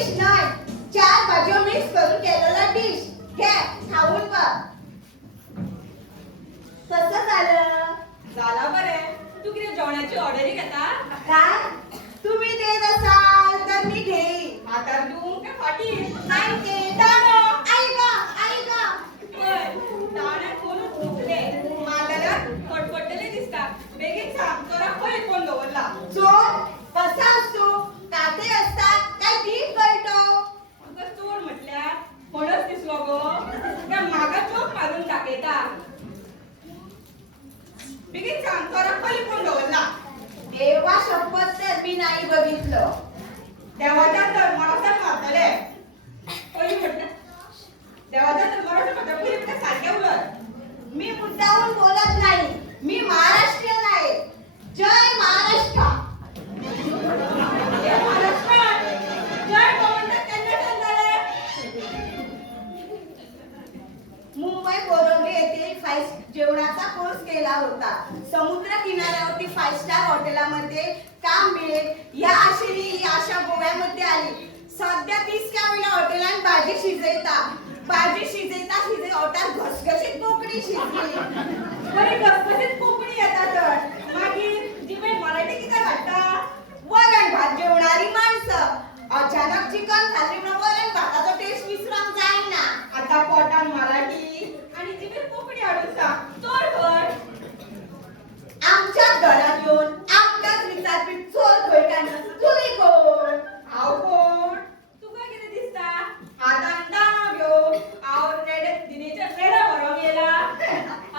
Dish नाही, 4 भाज्यो mix करून केलेला डिश. घे खाऊन बघ. कसं झालं? झाला बरे. तू किती जेवणाची ऑर्डरी घेता? काय तुम्ही देत असाल तर मी घेईन. हातार देऊ का फाटी? नाही ते दानो. ऐका ऐका. ताणे खोलून दुखले. मांडल्याला फटफटले दिसतात. बेगीन सांग तोरा खय कोण दवरला? चोर कसा असतो? काटे असतात काय ठीक कळतो? तुका चोर म्हटल्या म्हणच दिसलो गो. त्या मागा चोप मारून टाकेता. बेगीन सांग तोरा खय कोण दवरला? देवा शपथ तर मी नाही बघितलं. देवाच्या तर मराठा मारतले. पहिली म्हटलं देवाच्या तर मराठा मारतले. पहिली म्हटलं सारख्या उलट. मी मुद्दाहून बोलत नाही. मी महाराष्ट्रीयन आहे. जय महाराष्ट्र. जय महाराष्ट्र. जय गोविंद कन्या झाले. मुंबई बोरिवली येथे जेवणाचा कोर्स केला होता. समुद्र किनाऱ्यावरती 5 स्टार हॉटेलामध्ये काम मिळेल या आशेने ही आशा गोव्यामध्ये आली. सध्या 30 वेळा हॉटेलात भाजी शिजयता. भाजी शिजयता ओटार घसघशीत कोकणी शिजली. बरी घसघशीत कोकणी येतात तर मागीर जिबे मराठी किती घालता? वरण भात जेवणारी माणसं. अचानक चिकन खाल्ली म्हणून वरण भाताचा टेस्ट विसरून जाईना. आता पोटान मराठी आणि जिबे कोकणी हाडून सांग चोर कर. आमच्या घरात येऊन आमच्याच विचारपीठ चोर खंय काढणार. तुम्ही कोण? हांव कोण? तुका कितें दिसता? हातान दाणो घेवन हांव दिनेच्या रेडा व्हरोंक येयला.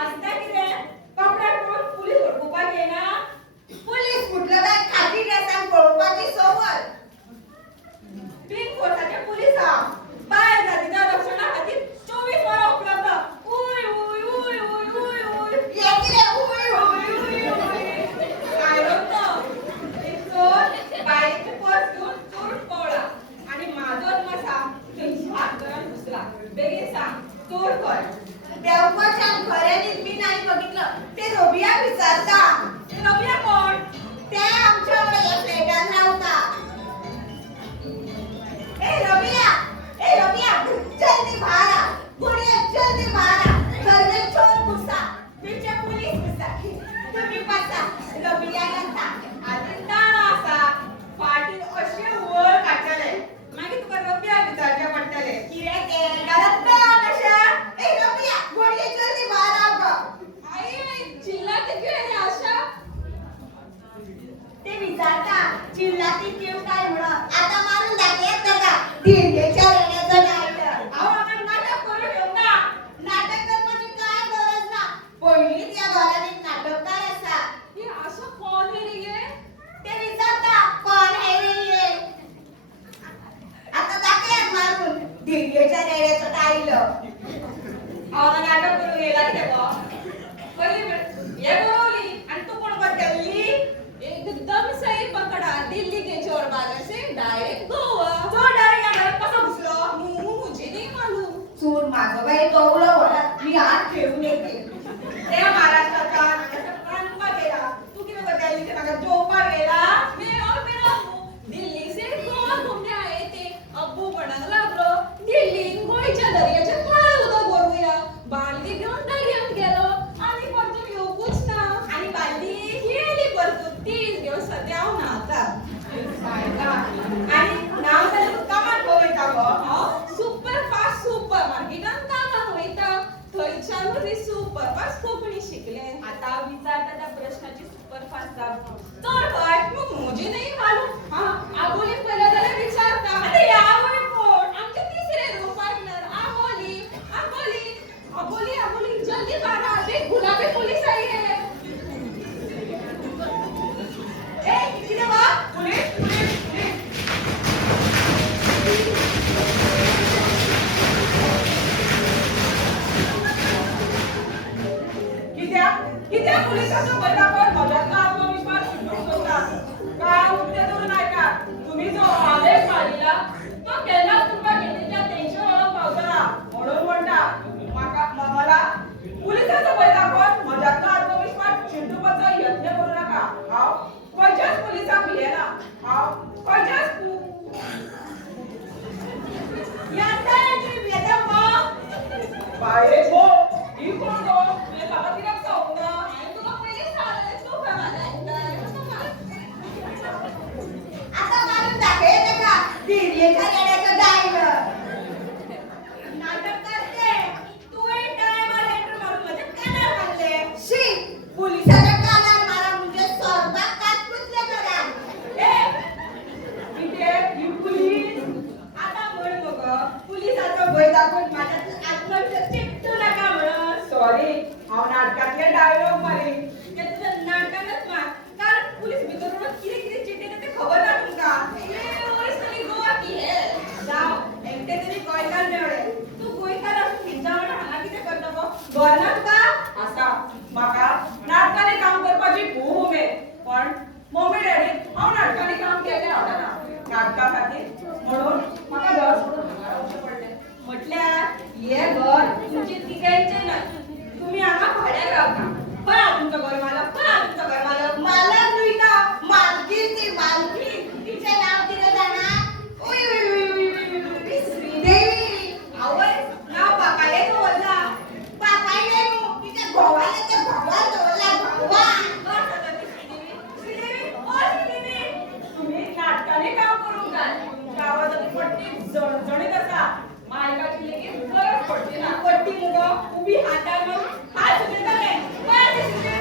आसता कितें? कपड्याक पळोवन पुलीस वळखुपाक येयना. पोलीस कुठलं काय खाकी ड्रेसान पळोवपाची सवय. बिन फोर्साचे पुलीस हांव. बायल जातीच्या रक्षणा खातीर 24 वरां उपलब्ध. उय उय उय उय उय उय. ये किरे उय उय उय उय. काय रोखतो? एक चोर बायलेचे पर्स घेऊन चोरून पळला आणि माझोच मसा थंय हात घालून घुसला. बेगीन सांग चोर कोण? देवपाच्या घरात मी नाही बघितलं. ते रोबिया विचारता. ते रबिया कोण? ते आमच्याकडे एक फ्लॅटात राहता. ए रबिया जल्दी बाहर आ. गुड़िया जल्दी बाहर आ. घर में चोर घुसा. पीछे पुलिस घुसा. तुम्ही बसा. रबिया नसता. आधी दाणा आसा. फाटीन अशे वळ काडटले. मागीर तुका रबिया विचारचे पडटले. किरे ते गलत नशा. ए रबिया गुड़िया जल्दी बाहर आ गं. आई चिल्लाते क्यों है आशा? ते विचारता चिल्लाती क्यों काय म्हणून. आता मारून दाखवत का दिंडेच्या रेड्याचं नाटक. अहो आपण नाटक करू शकता. नाटक करण्याची काय गरज ना. पहिलीच या घरात एक नाटककार असा. हे असं कोण आहे रे हे? ते विचारता कोण आहे रे ये. आता दाखवत मारून दिंडेच्या रेड्याचं टाळलं. अहो नाटक करू गेला की तेव्हा. पहिली वेळ ये बोलवली आणि तू कोण बदलली? एकदम सही पकड़ा. दिल्ली के चोर बाजार से डायरेक्ट गोवा. तो डायरेक्ट या घरात कसा घुसलो? मुझे नहीं मालूम. चोर मागं बाई गवलं घरात. मी हात ठेवून येते. त्या महाराष्ट्राचा कानपा गेला. तू किती बदलली ते मागा जोपा गेला. मैं और मेरा अब्बू दिल्ली से गोवा घूमने आए थे. अब्बू म्हणायला लागलो दिल्ली गोव्याच्या दर्याच्या काय उदक भरूया. बालदी घेऊन दर्यात गेलो आणि परतून येऊच ना. आणि बालदी गेली परतून 3 दिवस सध्या आता. आणि नाव त्याचं कमाल होईता गो. सुपरफास्ट सुपर मार्केटात कामाक वयता. थंयच्यान ती सुपरफास्ट कोंकणी शिकले. आता विचारता त्या प्रश्नाची सुपरफास्ट जाप. तर काय मग मुझे नहीं मालूम. आबोली पहिला त्याला विचारता. आता या आवडी कोण? आमचे तिसरे रूम पार्टनर आबोली आबोली आबोली आबोली जल्दी बाहर आ. देख गुलाबी पुलिस आई है. ए किती बा? Police police police. कित्या पुलिसाचा बदला कोण मदतला आत्मविश्वास सुटून होता. एका येण्याचं डायलॉग. नाटक करते तू एक टायमार एंटर मारून माझ्या कानावर घालले. शी पोलिसाच्या कानावर मारा म्हणजे स्वतः कात कुठले करा. इथे ही पोलीस आता म्हण मग पोलिसाचं भय दाखवून माझ्यात आत्महत्या चिट्टू नका म्हण. सॉरी हांव नाटकातले डायलॉग मारे ते तुझं नाटकानच मार कारण पोलीस भितर कितें कितें चिट्टे ते खबर ना तुमका. ओरिजिनली गोवा की हे जाव एकटे तरी गोंयकार मेवळे. तू गोंयकार असून हिंजा वांगडा हांगा कितें करता गो गोरना तुका आसा. म्हाका नाटकांनी काम करपाची खूब उमेद पण मम्मी डॅडी हांव नाटकांनी काम केलें आवडना नाटका खातीर म्हणून म्हाका घर सोडून हांगा रावचें पडलें. म्हटल्यार हे घर तुमचे तिगांयचें ना तुम्ही हांगा भाड्याक रावता. खंय तुमचो घर मालक खंय तुमचो घर मालक. मालक नुयता मालकीन ती मालकीन तिचे नाव कितें जाणा. उय उय उय उय उय उय श्रीदेवी. आवय नाव बाकाये दवरला. बापायले न्हू तिच्या घोवाले ते भगवान दवरला भगवान. तुम्ही नाटकाने काम करून काय गावात पट्टी जणजणीत असा मायकाची लेगीत गरज पडली ना. पट्टी मुगो उभी हातार मग हात सुटे जाले बरे दिसले.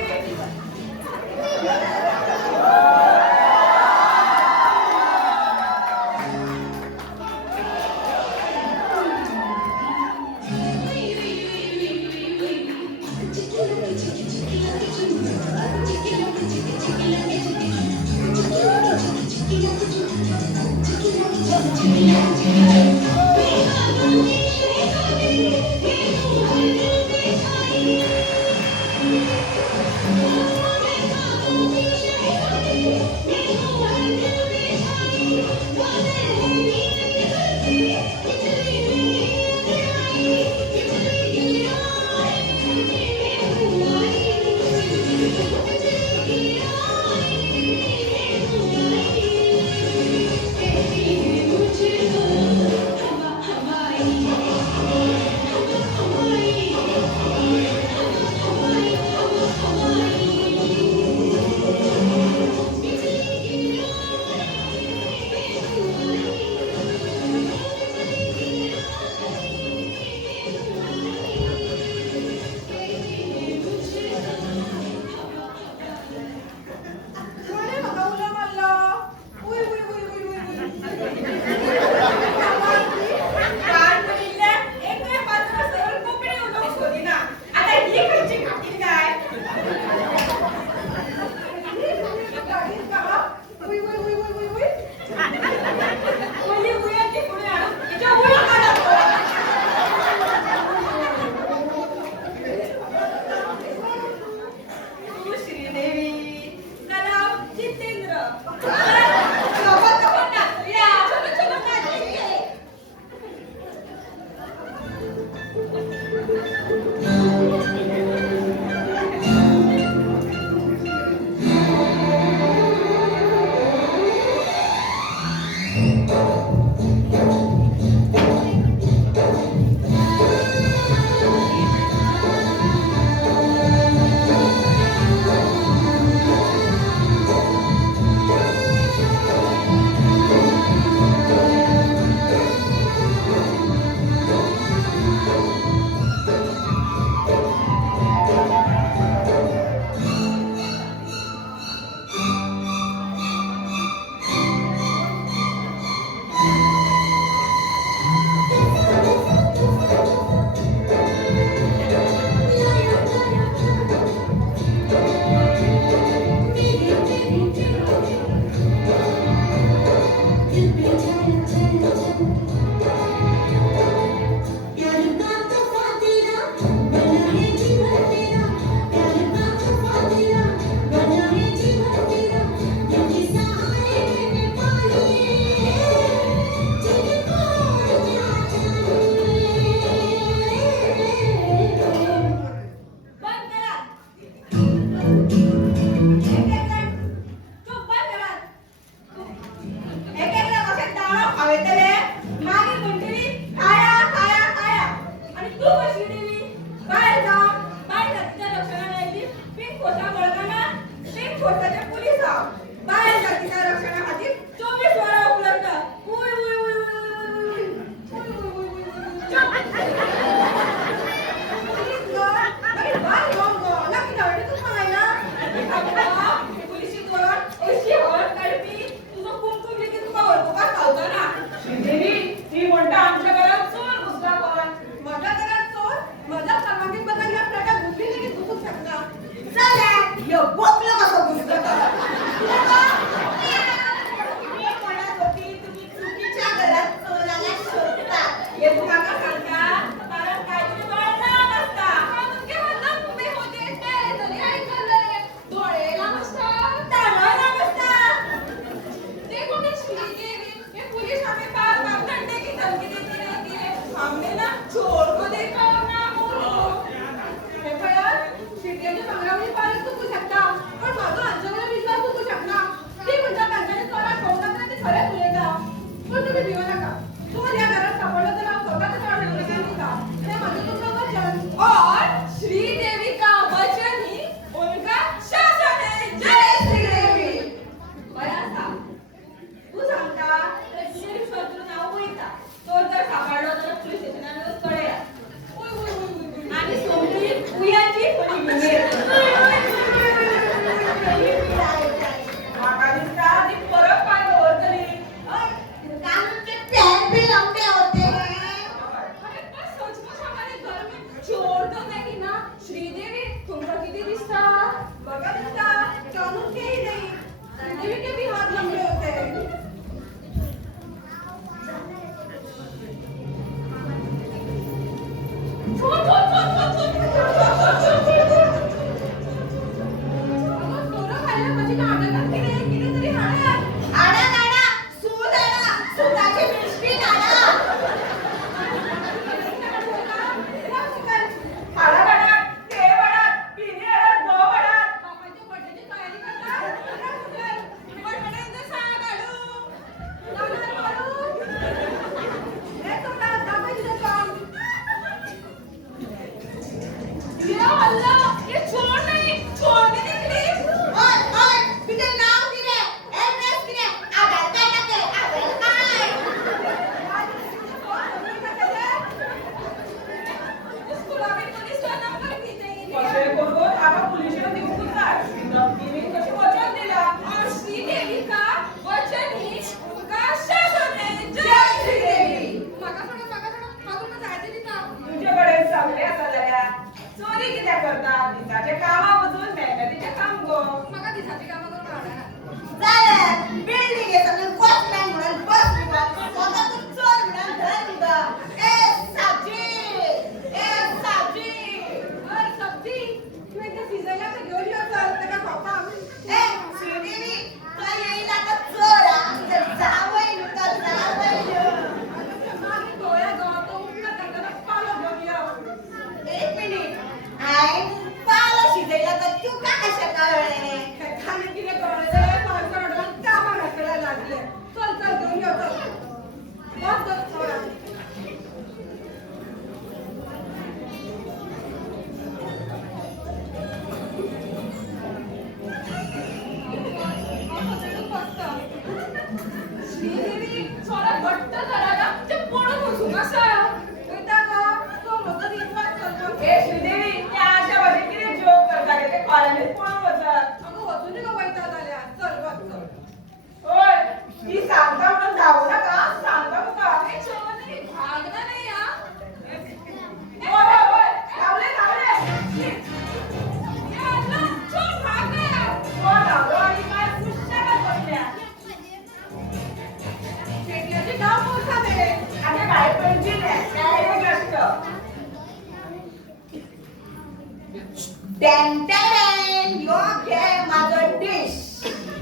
टॅन टॅन योग्य आहे माझं डिश.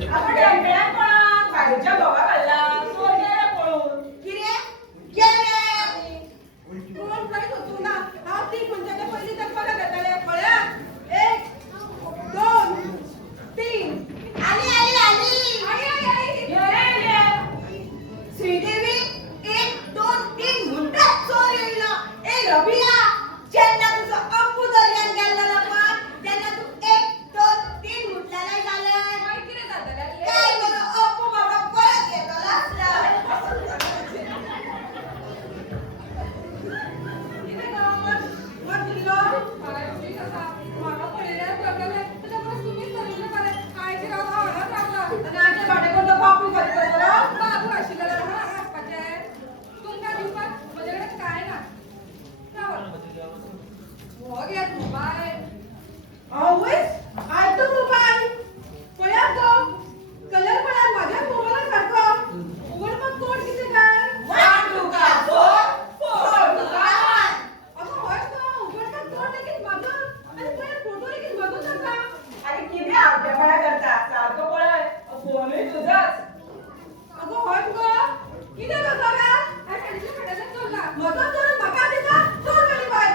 आपण टेंगड्यात पळा गाडीच्या भोगा घालला चोर गेला पळून. किरे गेले कोण जायत होतो ना हा ती म्हणजे पहिली तर परत येताले पळ्या 1 2 3 आली आली आली आई श्रीदेवी 1 2 3 म्हणतात चोर येईल. ए रबिया ज्यांना तुझं अप्पू दर्यान गेलेलं पण त्यांना तू 1 2 3 म्हटलं नाही झालं. काय किती जातले काय बरं अप्पू बाबा परत येतला असला. इथे गावात मग दिलो काय कसा मला पडलेल्या प्रॉब्लेम आहे त्याच्यामुळे तुम्ही सर्विसला मला काळजी राहून आवडत राहता आणि आजच्या भाडेकोणतं कॉपी करतो बाबू आशिला हा पाचे तुमच्या दिवसात माझ्याकडे काय ना हो घ्या मोबाईल always I तो मोबाईल पळ्या तो कलर पळा माझ्या मोबाईल सारखा उघड मग कोड किती काय One to का 4 4 to का 1. अगं होय तो उघड का कोड देखील बघ आणि पळ्या फोटो देखील बघू शकता अरे किती आवडपणा करता सारखं पळय फोनही तुझाच अगं होय गो किती बघा काय खायचं खायला चोरला मदत करून बघा देता चोर गेली बाई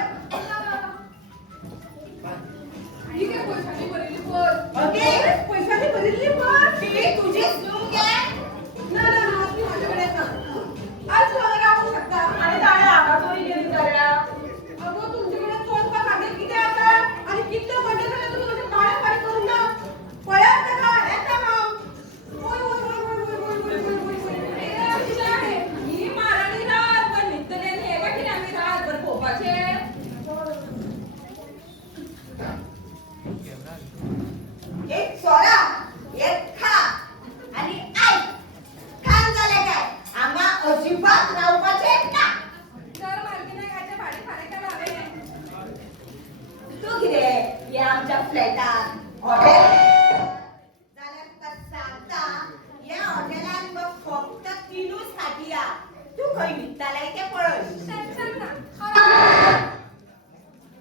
ठीक आहे पैशाची भरली पण ओके पैशाची भरली पण ती तुझी सून घे. ना ना ना ती माझ्याकडे येत ना आज तुला राहू शकता आणि ताणे आगा चोरी गेली करा अगं तुमच्याकडे चोर पण सांगेल किती आता आणि किती म्हणजे तुम्ही माझ्या ताळ्या पाणी करून ना पळ्यात का येता मग ओय ओय ओय ओय ओय ओय ओय ओय ओय ही माराणी रात पण निघतले हे का की आम्ही रात भर पोपाचे एक सोरा एक खा आणि आई खान झाले काय आम्हा अजिबात राहूचे का. तर मालकीने खायचे भाडे फारे का लावे तू किरे या आमच्या फ्लॅटात हॉटेल जाल्यार तुका सांगता या हॉटेलात मग फक्त 3च खाटिया. तू खंय विकताले ते पळय. टेन्शन ना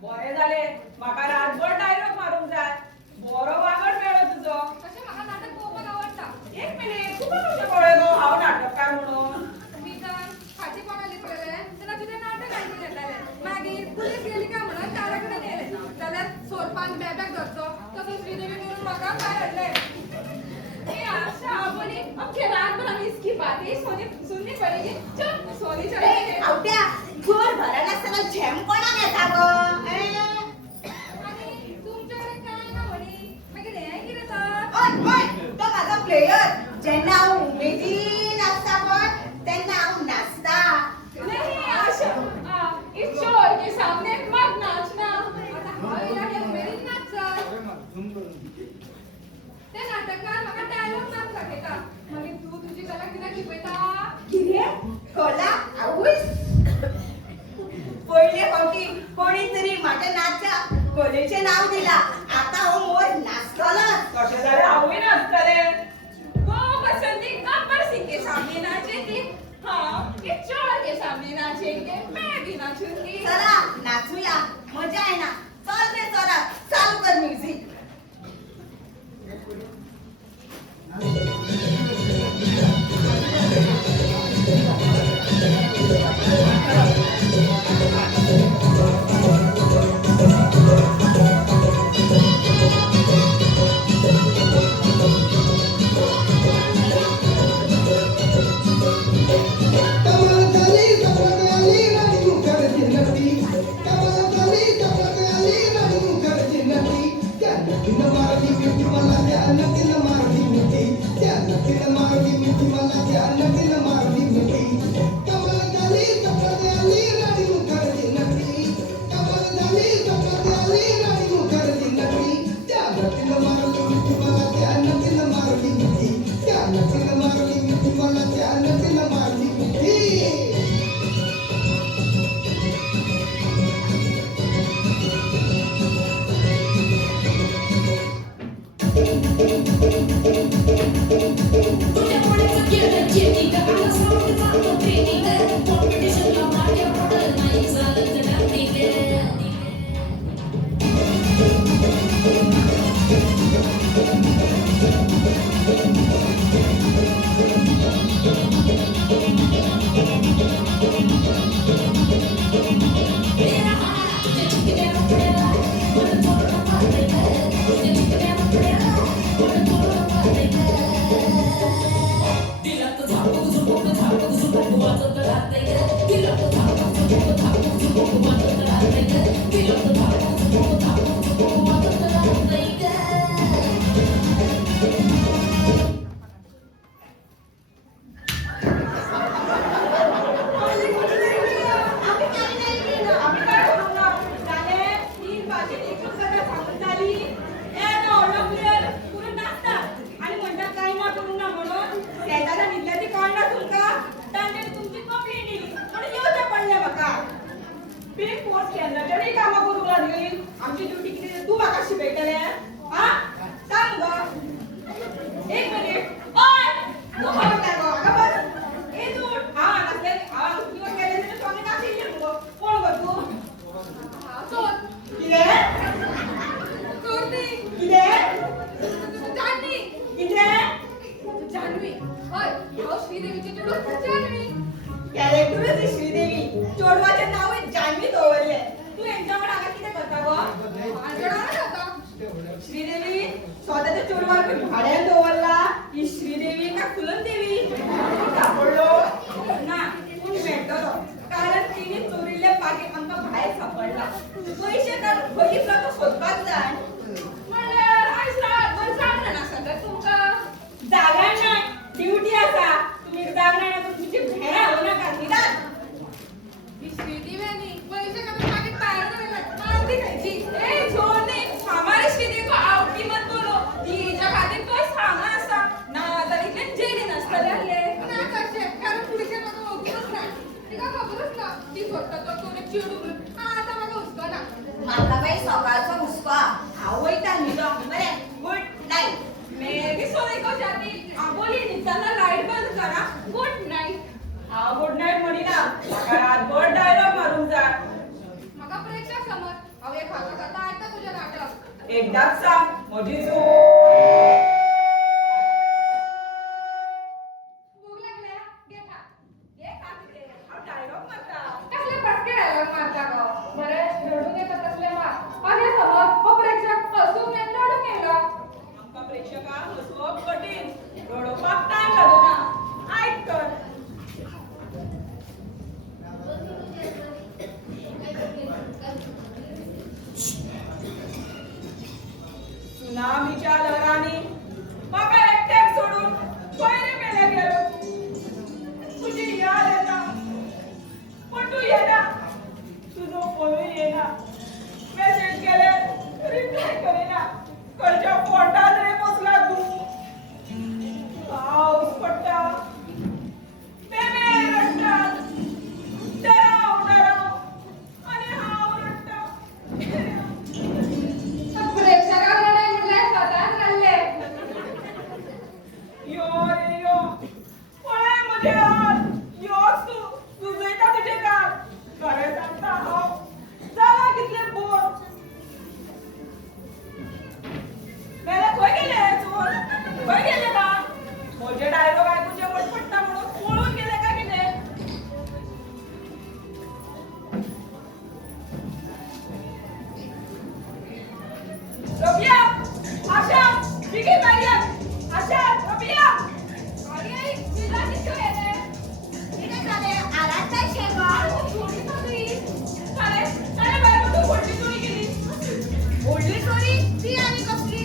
बरे झाले माका रातभर डायलॉग मारून जाय बरो वागड मेळो तुझो कसे मला नाटक खूप आवडता 1 मिनिट तू पण तुझे कळे गो हाव नाटककार म्हणून मी तर खाची कोणाली पडले त्याला तुझे नाटक ऐकून येताले मागीर पुलीस गेली का म्हणून ताराकडे नेले त्याला सोरपान बॅबॅक धरतो तसं श्रीदेवी म्हणून म्हाका काय हडले ए आशा आपण अख्खे रातभर आम्ही इसकी पाती सोनी सुननी पडेगी चल सोनी चले ए आवट्या जोर भरा नसताना झेम कोणा घेता गो. आणि तुमच्याकडे काय ना म्हणी मागीर हे कितें तर ओय ओय तो माझा प्लेयर जेन्ना हांव उमेदीन आसता पण तेन्ना हांव नाचता. नहीं आशा इस शोर के सामने मत नाचना आता हांव इला के मेरी नाचता ते नाटककार म्हाका डायलॉग नाच दाखयता मागीर तू तुजी कला कित्याक शिकयता किरे कोला आवूस पयले फावटी कोणी तरी माझ्या नाचा कलेचे नाव दिला. आता हो मोर नाचतलोच. कशे झाले हावूय नाचतले वो बसंती गब्बर सिंह के सामने नाचेगी हाँ इस शोर के सामने नाचेंगे मैं भी नाचूंगी चला नाचूया मजा आहे ना. चल रे चला चालू कर म्युझिक. Competition आम्ही काही नाही केलं. आम्ही काय करू ना? त्याने तीन भाषेत एकच कथा सांगून झाली. ए ना ओळखलेलं पुढे नाचतात आणि म्हणतात काही ना करू ना म्हणून. त्याच्याला विद्यार्थी कोण नसून का? त्याने तुमची कंप्लेंट दिली. म्हणून येऊच्या पडल्या बघा. बिग पोस्ट केंद्र तरी कामं करू लागली. आमची ड्युटी किती तू मागाशी भेटले? हा? सांग गं. एक मिनिट. ओय! तू कोण काय गं? अगं बस. ए तू. हा नसले. हा तुझ्या केलेले स्वामी नाशिक गेलो गं. कोण गं तू? किती? किती? कॅरेक्टरच आहे श्रीदेवी. जोडवाचे नाव आहे जान्हवी तोवरले. तू यांच्यावर आला किती करता गं? श्रीदेवी स्वतःच्या चोरवाला भाड्यात तोवरला. ही श्रीदेवी का फुलन देवी? सापडलो ना कोण भेटतो कारण तिने चोरीले पाकिट आमका बाहेर सापडला. पैसे काढून बघितला तो शोधपाक जाय. जागा नाही ड्युटी असा. तुम्ही जागा नाही तर तुमची भेणा होऊ नका निदान. हमारी श्रीदेवी को आवटी मत बोलो. तिच्या खातीर काय सांगा असा ना तरी ते जेली नसतले हल्ले. माका बाई सकाळचा हुसका. आवयता निदो. बरे गुड नाईट. मैं भी सोने को जाती. बोली निघताना लाईट बंद करा. Good night. हा गुड नाईट म्हणी ना. रातभर डायलॉग मारून जा. एकदाच सांग माझी डायलॉग मारता. आमका प्रेक्षकांक हसवप कठीण. रडोवपाक टाइम लागना. ऐक तर. सुनामीच्या लहरांनी म्हाका एकट्याक सोडून पयरे मेले गेलो. तुझी याद येता पण तू येना. तुझो फोनूय येना. मेसेज केले रिप्लाय करिना. खंयच्या फोटात रे बसला तू? पावस पडटा. बेबे रडटात. डराव आणि हांव रडटा. यो रे यो. पळय म्हजे हात. योच तू. सुजयता तुझे कान. खरें सांगता हांव. जाला कितले बोर. मेले खंय गेले हे चोर? खंय गेले का? म्हजे डायलॉग आयकूचे वट पडटा म्हणून पळून गेले काय कितें? रबिया, आशा, बिगीन मारिया. आशा, रबिया. किती झाले? आलात काय शेवट? चालेल बाहेर तू फोडली चोरी केली. ओढली चोरी ती आणि कसली?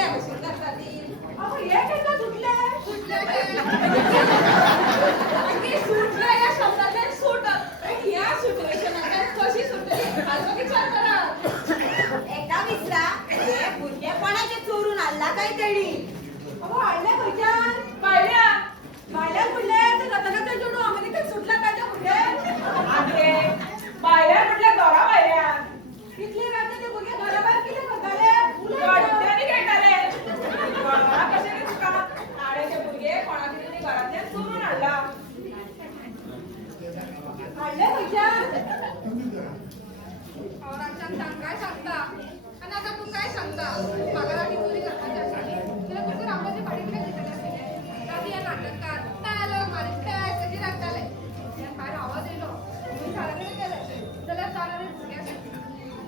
कित्या भाशेन करता ती अहो हे केन्ना सुटले आगे सुटला या शब्दातल्यान सूट ह्या सिच्युएशनांतल्यान कशी सुटली हाचो विचार करा एकदा विसरा हे भुरगे कोणाचे चोरून हाडला काय तरी अहो हाडले खंयच्यान भायल्यान म्हणले ते रतनाचे चेडू अमेरिकेत सुटला ताच्या फुडें आगे भायल्यान म्हटल्यार घरा भायल्यान कितले राती ते भुरगे घरा भायर कितें करताले गड्ड्यांनी खेळटाले घरा कशें रे तुका नाड्याचे भुरगे कोणाचे तरी घरांतल्यान चोरून हाडला हाडले खंयच्यान हांव रातच्यान तांकांय सांगता आनी आतां तूं काय सांगता म्हाका राती चोरी करपाची आशिल्ली जाल्यार तुका रावपाची भाडी कित्याक दितले आशिल्ले राती हे नाटककार डायलॉग मारीत पेज कशी लागताले भायर आवाज येयलो तुमी घरा कडेन गेले जाल्यार दारार एक भुरगे आशिल्ले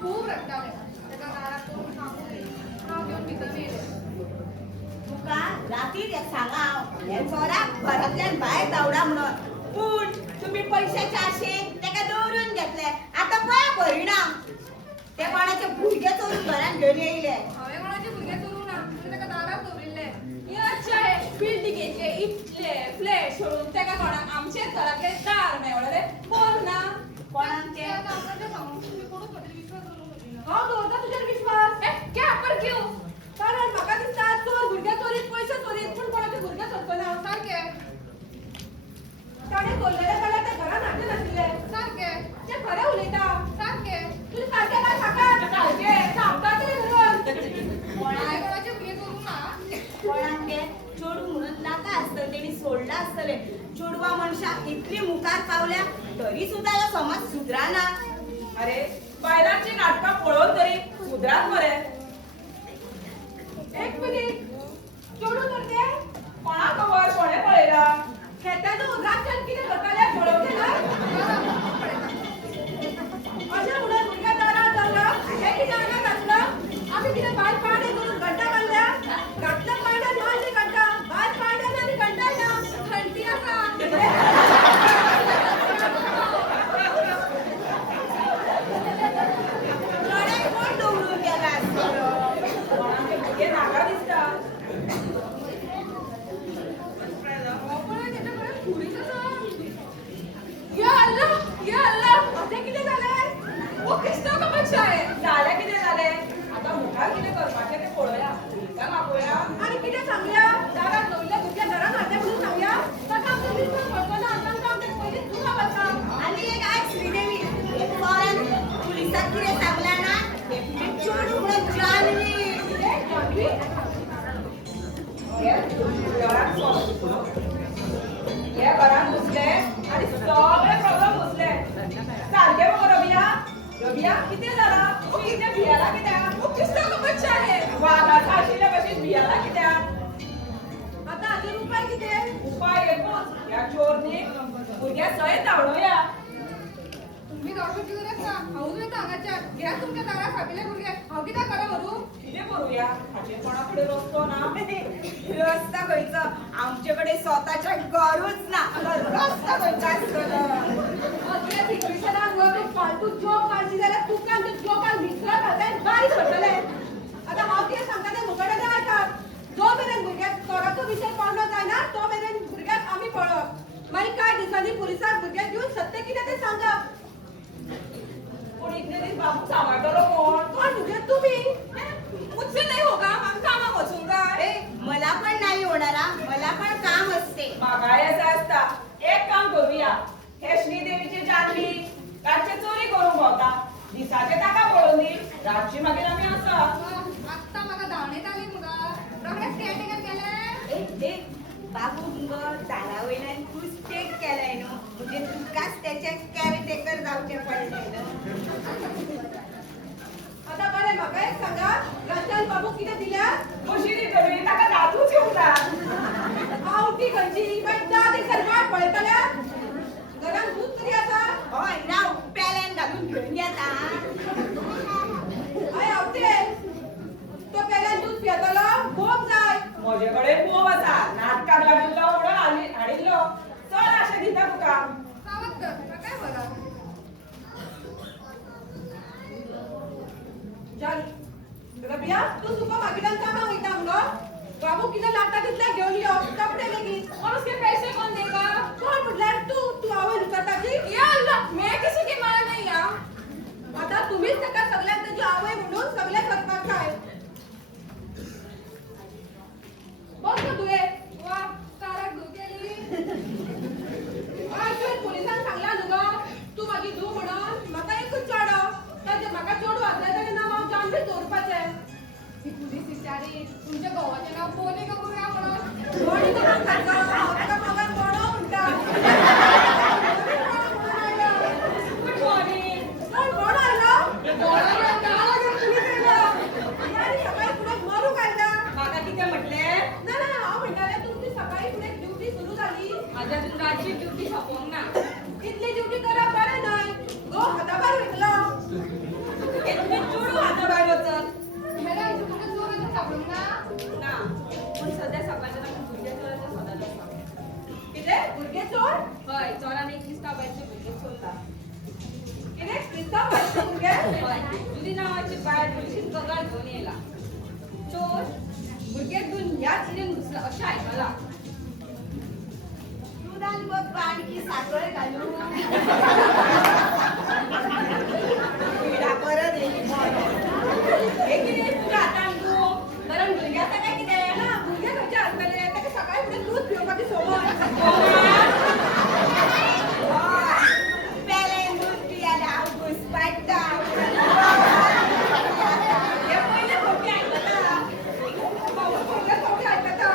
खूब रडटाले ताका दाराक कोण हांव घेवन भितर येयलें तुका रातीर सांगा हे चोराक घरांतल्यान भायर धांवडा म्हणून पूण तुम्ही पैशाच्या आशेन ताका दवरून घेतले आता पळय परिणाम ते कोणाचे भुरगे चोरून घरान घेवन येयले हांवें कोणाचे भुरगे चोरूंक ना तुवें ताका दारार दवरिल्ले याच्या बिल्डिंगेचे इतले फ्लॅट सोडून ताका कोणाक आमचेच घरातले दार मेवळे रे कोण ना कोणाचे हांव दवरता तुजेर विश्वास क्या पर क्यों कारण म्हाका दिसता चोर भुरगे चोरीत पयशे चोरीत पूण कोणाचे भुरगे चोरतलो सारके ताणें चोरलेले जाल्यार ते घरान हाडले नाशिल्ले सारके ते खरें उलयता सारके तुजें सारकें काय सांगात सारकें. सांगता तरी धरून हांवें कोणाचे भुरगे चोरूंक ना कोणाक ते चोडू म्हणून नाका आसतले तेणी सोडला आसतले चोडवा मनशाक इतली मुखार पावल्या तरी सुद्दां हो समाज सुधराना अरे बायलांची नाटकां पळोवन तरी सुधरात मरे एक मिनिट चोडू तर ते कोणा खबर कोणे पळयला खेताचो रातच्यान कितें करताले पळोवंक ना अशें म्हणून भुरग्या दारार जावला हे कितें हांगा घातलं आमी कितें भायर पाडे करून घंटा घालल्या घातल्या पाड्यान मारली घंटा भायर पाड्यान आनी घंटा ना घंटी आसा गड्याक कोण दवरून गेला आसतलो कोणाचे भुरगे नाका दिसता या अल्लाह अशें कितें जालें वो किसका का बच्चा है जालें कितें जालें आतां मुखार कितें करपाचें तें पळोवया पुलिसांक आपोवया आनी कितें सांगया दारार दवरल्या भुरग्या घरान हाडले म्हणून सांगया ताका आमचो विश्वास पडटलो ना तांकां आमचे पयलींच दुखां बसता आनी एक आयज श्रीदेवी हे चोरान पुलिसाक कितें सांगला ना हे चोडू म्हणून जानवी हे घरांत घुसले आनी सगळे प्रॉब्लेम घुसले सारकें मगो रबिया कितें जाला तूं कितें भियेला कित्याक वो किसका का बच्चा है वागाचा आशिल्ल्या भशेन भियेला कित्याक आतां हाजेर उपाय कितें उपाय एकूच ह्या चोरनीक भुरग्या सयत धांवडोवया तुम्ही गावची गरज ना हांव वयता हांगाच्या घ्या तुमच्या दाराक हाबिल्ले भुरगे हांव कित्याक घरा व्हरू कितें करूया हाचेर कोणा कडेन रस्तो ना रस्ता खंयचो आमचे कडेन स्वताचें घरूच ना रस्ता खंयचो आसतलो अगले सिच्युएशनाक वर तूं फालतू जोक मारशी जाल्यार तुका आमच्या जोकाक मिसळा घालता आनी बारी सोडटले आतां हांव कितें सांगता तें मुखार तें आयकात जो मेरेन भुरग्याक चोराचो विशय पडलो जायना तो मेरेन भुरग्याक आमी पळप मागीर कांय दिसांनी पुलिसाक भुरग्याक घेवन सत्य कितें तें सांगप पूण इतले दीस बाबू सांबाळटलो कोण कोण भुरगे तुमी मुझसे नहीं होगा हम कामाक वचूंगा ए मला पण नाही होणारा मला पण काम असते म्हाकाय असं असता एक काम करूया हे श्रीदेवीची जानवी रातचे चोरी करून भोंवता दिसाचे ताका पळोवन दी रातची मागीर आमी आसा आत्ता म्हाका धांवणेत आली मुगा रोखडेच कॅटेगर केले ए बाबू मुगो दारा वयल्यान खूब टेक केलाय न्हू म्हणजे तुकाच त्याचे कॅरेटेकर जावचे पडले न्हू आतां बरें म्हाका एक सांगा रातच्यान बाबू कितें दिल्या कशी दितली ताका दादूच येवंक ना आवटी खंयची मागीर 10 दिसांनी वाट पळयतल्या घरान दूध तरी आसा हय राव पेल्यान घालून घेवन येता हय आवटे तो पेल्यान दूध पियतलो भोग जाय म्हजे कडेन खूब आसा नाटकात घालिल्लो म्हणून हाडिल्लो चल अशें दिता तुका सावध कर काय बरं जाल तुका बिया तू तुका मागितल्यान कामां वयता मुगो बाबू कितें लागता तितलें घेवन यो कपडे लेगीत और उसके पैसे कौन देगा? कोण म्हटल्यार तू आवय विचारताची या अल्लाह, मैं किसी की मां नहीं या. आता तुम्हीच ताका सगळ्याक ताची आवय म्हणून सगळे करपाक काय बस ना तुये वा, काराक धूव केली. तुवें पुलिसांक सांगला न्हू गो तू मागी धू म्हणून म्हाका एकूच चेडो ताचे म्हाका चेडू आसलें जाल्यार नांव हांव जानवी दवरपाचें ती पुलीस विचारी तुमच्या गावाचें नाव बोले का करूया म्हणून. कोणी करून सांगता हांव ताका म्हाका कोणो म्हणटा गुड मॉर्निंग. कोण आयलो बोला रे, गावाला गेलो पुलीस येयला. यारी सकाळी फुडें मरू कायदा म्हाका कितें म्हटलें ना ना हांव म्हणटालें तुमची सकाळी फुडें ड्युटी सुरू जाली आज अजून रातची ड्युटी सोंपोंक ना. इतली ड्युटी करप बरें न्हय गो हाताभार वयतलो हे तुमी चेडू हाता भायर वचत मॅडम, तुमच्या चोराचं सापडूंक ना? ना पूण सद्या सकाळच्या ताका भुरग्या चोराचें सदांच आसता कितें भुरगे चोर हय चोरान एक क्रिस्तांव बायलचे भुरगे चोरला कितें क्रिस्तांव भाशेचे भुरगे हय जुली नांवाची बायल पुलिशीन गगाळ घेवन येयला चोर भुरगे घेवन ह्याच इरेन घुसला अशें आयकलां दुधान बघ बाणकी साखर घालून पिढा परत येयली हे कितें तुज्या हातान तूं कारण भुरगे आसा काय कितें ना भुरगे खंयचे आसतले ताका सकाळी फुडें दूध पिवपाची सवय पेले दूध पियाला हांव घुसपाट्टा हे पयले खोटी आयकता भुरगे सगळे आयकता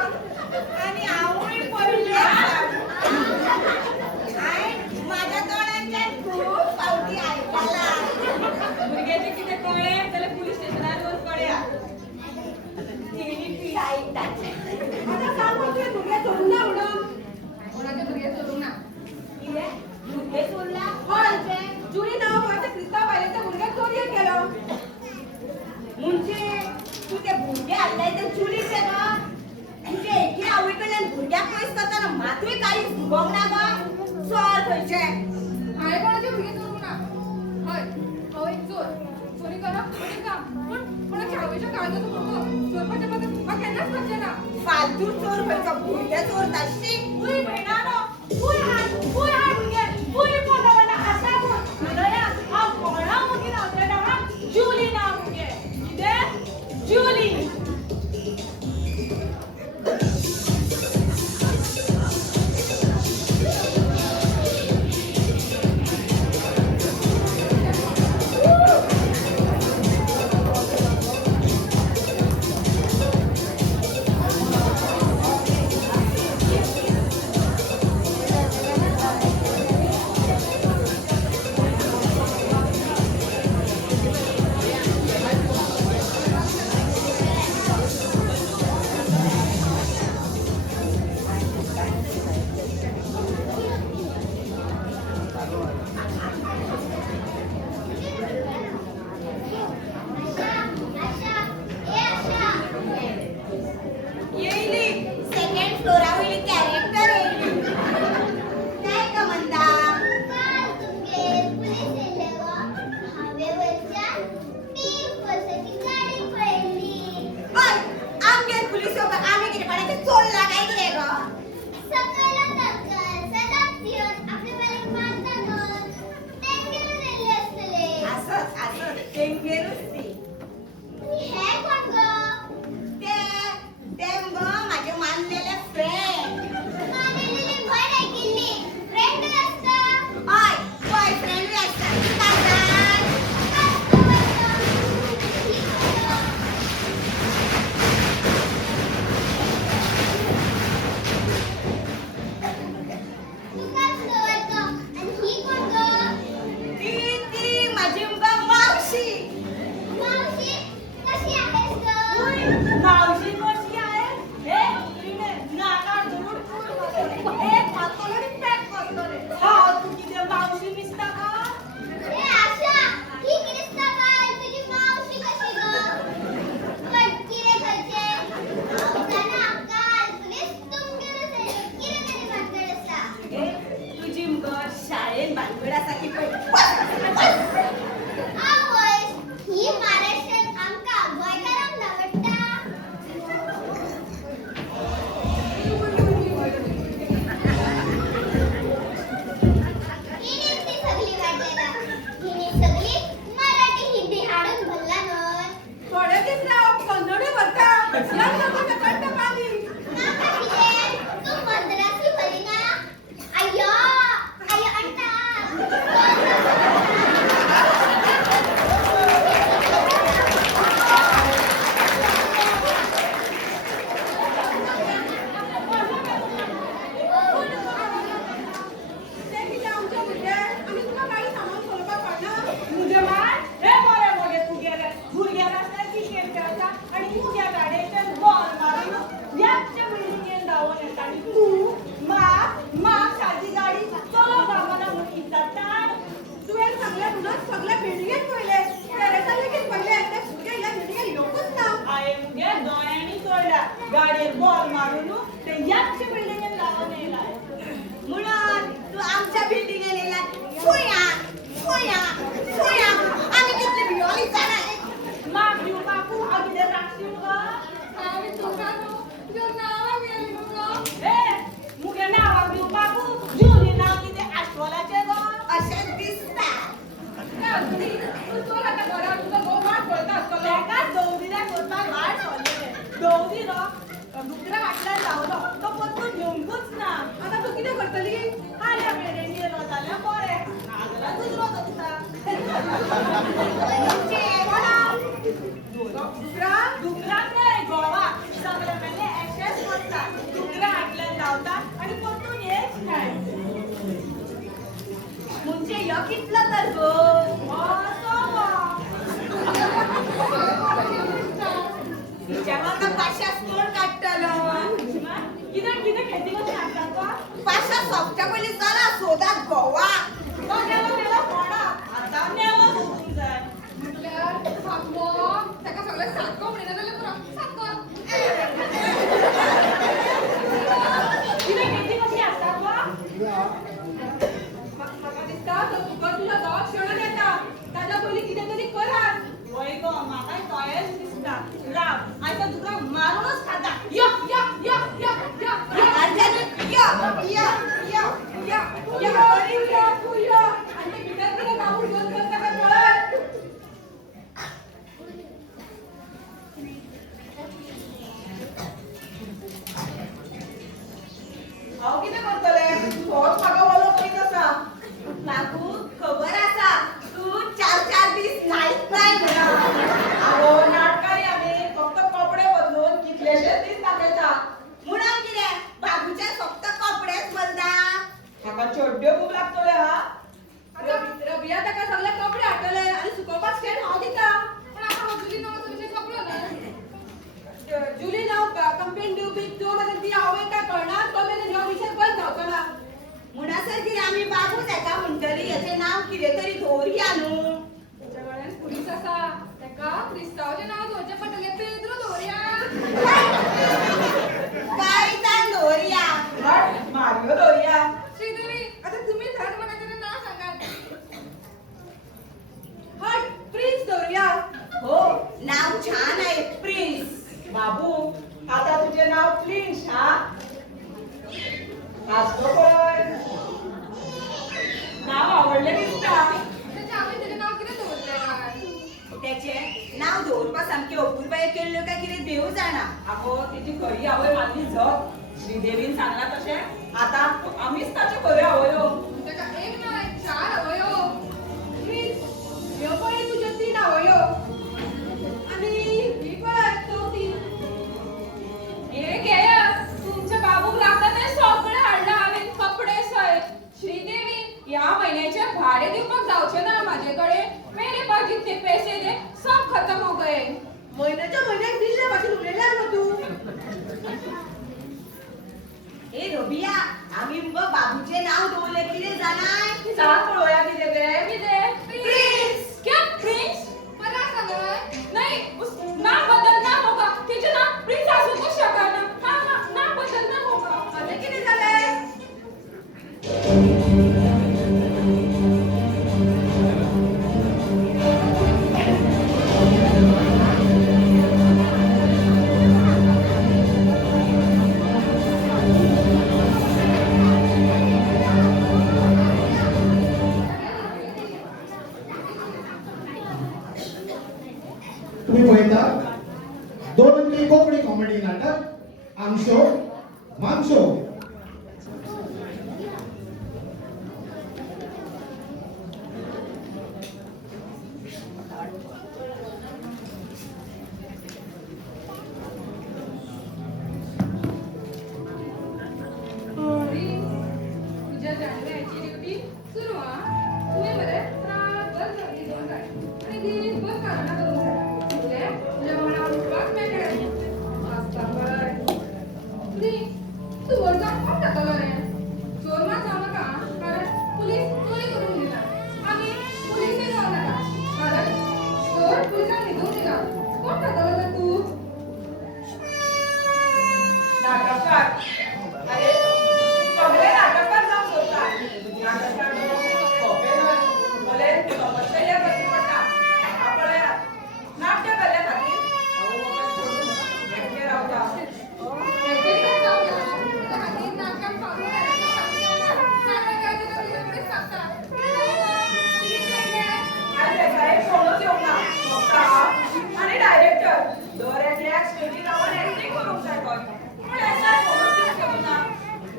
आणि हांवूय पडले माझ्या तोंडाच्यान खूप फावटी ऐकला भुरग्याचें कितें कळ्ळें जाल्यार पुलीस स्टेशनार वच पडया तिणी पिढा ऐकताचे आता सांग तुवें भुरगे चोरूंक ना म्हणून कोणाचे भुरगे चोरूंक ना. भुरगे सोडला हय जुनी नांवाचे क्रिस्तांव बायलेचे भुरगे चोरयेक गेलो म्हणजे तू ते भुरगे हाडलाय ते चुलीचे ग तुझे एकी आवय कडल्यान भुरग्याक पयस करताना मातूय काळीच भुगोंक ना ग चोर खंयचे हांवें कोणाचे भुरगे चोरूंक ना. हय, हांव एक चोर. चोरी करप म्हणजे काम. पूण कोणाच्या आवयच्या काळजाचो भुरगो चोरपाचें पद म्हाका केन्नाच करचें ना. फालतू चोर खंयचो भुरगे चोर ताशी तुय म्हणालो तुय हाड भुरगे तुय पोटावाला आसा कोण हृदया हांव कोणा मुगी रावतलें ना जुली नांव मुगे कितें जुली सगळी मराठी हिंदी हाडून भरला न्हय. थोडे दीस राव कन्नडूय व्हरता. या लोकांना कंठ पाणी. नाका कितें? तू मद्रासी भरिना? अय्यो, अय्यो अण्णा. ते कितें आमचे भुरगे? आनी तुका गाडी सांबाळून चलोवपाक कळना? तुझे माय हे बरे मोगे तुगेले भुरग्यां आसता क्रिकेट खेळटा आणि तुझ्या गाडयेचे बॉल मारून याच्या बिल्डिंगेन धांवून येता आणि तू माक सादी गाडी चलोवंक गावना म्हणून इचारता. तुवें सांगलें म्हणून सगळे बिल्डिंगेत पयले. टॅरेसार लेगीत पयले. ते भुरगे ह्या बिल्डिंगेत येवंकूच ना. आये मुगे दोळ्यांनी चोयला गाडयेर बॉल मारून ते याच्या बिल्डिंगेन धांवून येयला. म्हणून तू आमच्या बिल्डिंगेन येयला. फुया फुया फुया आमी कितले भियोली जाणा. माक दिवपाक तूं हांव कितें राखशी मुगो? हांवें तुका न्हू तुजें नांव गेलें मुगो. ए मुगे नांवाक दिवपाक जुनी नांव कितें आश्वलाचें गो? अशें दिसता. तू चल आतां घरा तुजो घोव वाट पळयता आसतलो. तेका दवदिऱ्या करपाक वाट सोडलेले. दवदिरो दुसऱ्या फाटल्यान धांवलो. तो परतून येवंकूच ना. आतां तूं कितें करतली? आल्या पेडेन गेलो जाल्यार बरें. नाजाल्यार दुसरो दवरता. दुसरा? दुसराक न्हय, गोवा. सगळे मेले अशेंच करता. दुसऱ्या फाटल्यान धांवता आनी परतून येयच नाय. म्हणजे ह्यो कितलो तर गो. असो गो. तिच्या वांगडा पाशास कोण काडटलो. कितें खेती कशी हाडटात गो? पाशा सोंपच्या पयलीं चला सोदात गोवा. तो गेलो फोडा. आतां नेवो सोदूंक जाय. म्हटल्यार साको ताका सगळें साको म्हणिना जाल्यार पुरो साको. कितें खेती कशी हाडटात गो? म्हाका दिसता तो तुका तुज्या गांवाक शेणून येता. ताच्या पयलीं कितें तरी करात. वय गो म्हाकाय तोयच दिसता. राव आयज तुका मारूनच खाता. यो यो यो यो यो अर्जानी यो यो यो यो या बरी या तू या. आणि ते भितर कितें गावून घेवन कर ताका कळत. हांव कितें करतलें? तोच म्हाका वलो करीत आसा. बाबू खबर आसा तू 4-4 दीस नायत नाय म्हणा. आवो नाटकांनी आमी फक्त कपडे बदलून कितलेशेच दीस दाखयता. म्हणून कितें बाबूचे फक्त कपडेच बदला. म्हाका चड्ड्यो खूब लागतल्यो हा. रबिया ताका सगळे कपडे हाडटले आनी सुकोवपाक स्टँड हांव दिता. पण आता जुली नांवाचो विशय सोंपलो न्हय. जुली नाव कंप्लेन दिवपी जो मेरेन ती हांवें काय कळना तो मेरेन ह्यो विशय बंद जावचो ना. म्हणसर कितें आमी बाबू ताका म्हणटली हेचें नांव कितें तरी दवरया न्हू. ताच्या कडेन पुलीस आसा. ताका क्रिस्तांवाचें नांव दवरचें पडटलें. पेद्रो दवरया. काय ताण दवरया. हट मारयो दवरया. श्रीदेवी आता तुम्ही थर्ड मनाचें नांव सांगात. हट प्रिन्स दवरया. हो नाव छान आहे प्रिन्स. बाबू आता तुझे नाव प्लिंश हा. वाचलो पळय. नाव आवडलें दिसता. त्याच्या हांवें तेजें नांव कितें दवरलें काय? त्याचें नाव दवरपा सामकें अपुरबाये केल्ल्यो काय कितें देव जाणा. आगो तिची खरी आवय मारली जग. श्रीदेवीन सांगला तशें आता आमीच ताच्यो खऱ्यो आवयो. ताका एक न्हय 4 आवयो. प्रिन्स ह्यो पळय तुज्यो 3 आवयो. आनी ही पळय चवथी. हे घेया. तुमच्या बाबूक लागता तें सगळें हाडलां हांवें कपडे सयत. श्रीदेवी ह्या म्हयन्याचे भाडे दिवपाक जावचें ना म्हाजे कडेन. मेरे पास जितने पैसे थे सब खत्म हो गए. म्हयन्याच्या म्हयन्याक दिल्ले भाशेन उलयल्यार न्हू तूं. ए रबिया आमी मुगो बाबूचें नाव दवरलें कितें तुम्ही पळयता 2 अंकी कोंकणी कॉमेडी नाटक आमशो मानशो. तुझ्या जाणव्याची ड्युटी सुरू हा. तुम्ही बरे बस लागली 2 गाडी आणि दिवसभर कारणा करून झाला तुझ्या मनावर विश्वास मेळटले आस्ता बरं. तू वर जाऊन कोण जातलो रे? चोर मात जाऊ नका कारण पोलीस चोरी करून दिला आणि पोलीसही जाऊ नका कारण चोर पोलिसांना निघून दिला. कोण जातलो रे तू? नाटककार अरे सगळे नाटककार जाऊन बोलतात. नाटककार सोपे न्हय. भले समस्या कशी पडटा. आपण नाट्य कलेखातीर आवय बापाय सोडून एकटे रावता. एकटेच जाऊया. त्या खातीर नाटकात पावलं घालायचं सांगू नका. नाटक करायचं तर तुझ्या पुढेच सांगता. आज एकाएक कोणूच येऊंक ना. फक्त हांव आणि डायरेक्टर दर एकल्याक स्टेजीर रावन एक्टिंग करूंक जाय खंय. पूण येतात कोणूच येवंक ना.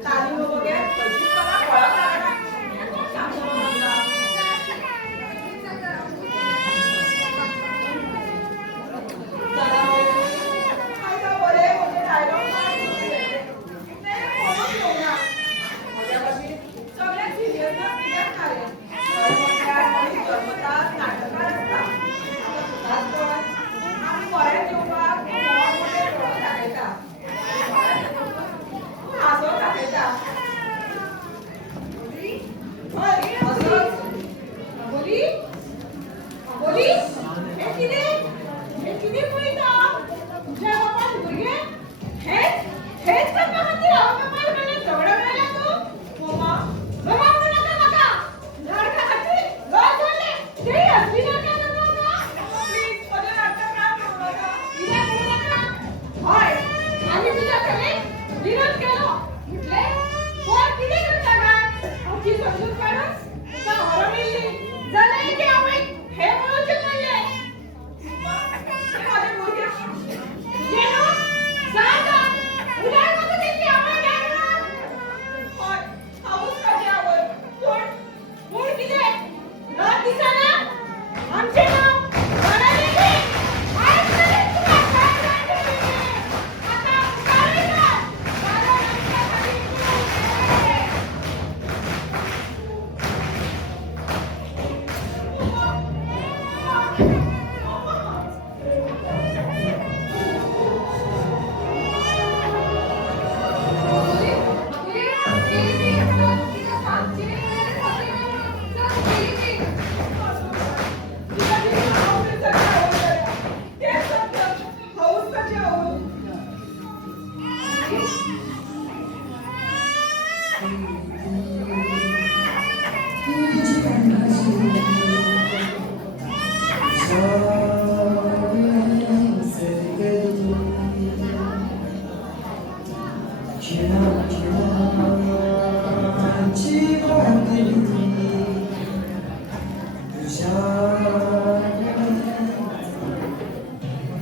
ताली वगैरे खंयचीच कला कळक लागना. हें कोण सांगता म्हाका? आयता बरे मोठे डायलॉग कोणूच येवंक ना. म्हज्या खातीर सगळ्यात सिरियसनस कित्याक ना रे? खरें म्हटल्यार मनीस जल्मताच नाटककार आसता. आतांच पळय आमी बरें जेवपाक मोठे डोळे दाखयता. हांसोवन दाखयता. हय असोच. बोली बोली हे कितें पळयता? तुझ्या बापान भुरगे हेच करपा खातीर हांव बापायन कडल्यान झगडो घाल्या तूं? मम्मा म्हणू नाका म्हाका. लाडका खातीर घर सोडलें तेय असली नाटकां करता म्हाका? प्लीज म्हजें नाटककार म्हणू नाका. कित्याक म्हणू नाका? हय आमी तुज्या चलयेक विरोध केलो म्हटले कोण कितें करता काय? आमची समजूत काडून तुका हरो मेळ्ळी जाल्यार एके आवयक हे म्हणूचें पडलें. म्हजे भुरगे तुजें न्हू? सांग उधार मागून तेची आवय काय म्हणून? हय हांवूच ताची आवय. म्हूण कितें? रात दिसना? आमचें नांव घरालेली. आयज मेरेन तुका काय जाय तें. आतां उपकार कर. कारण आमच्या खातीर तूं केलें.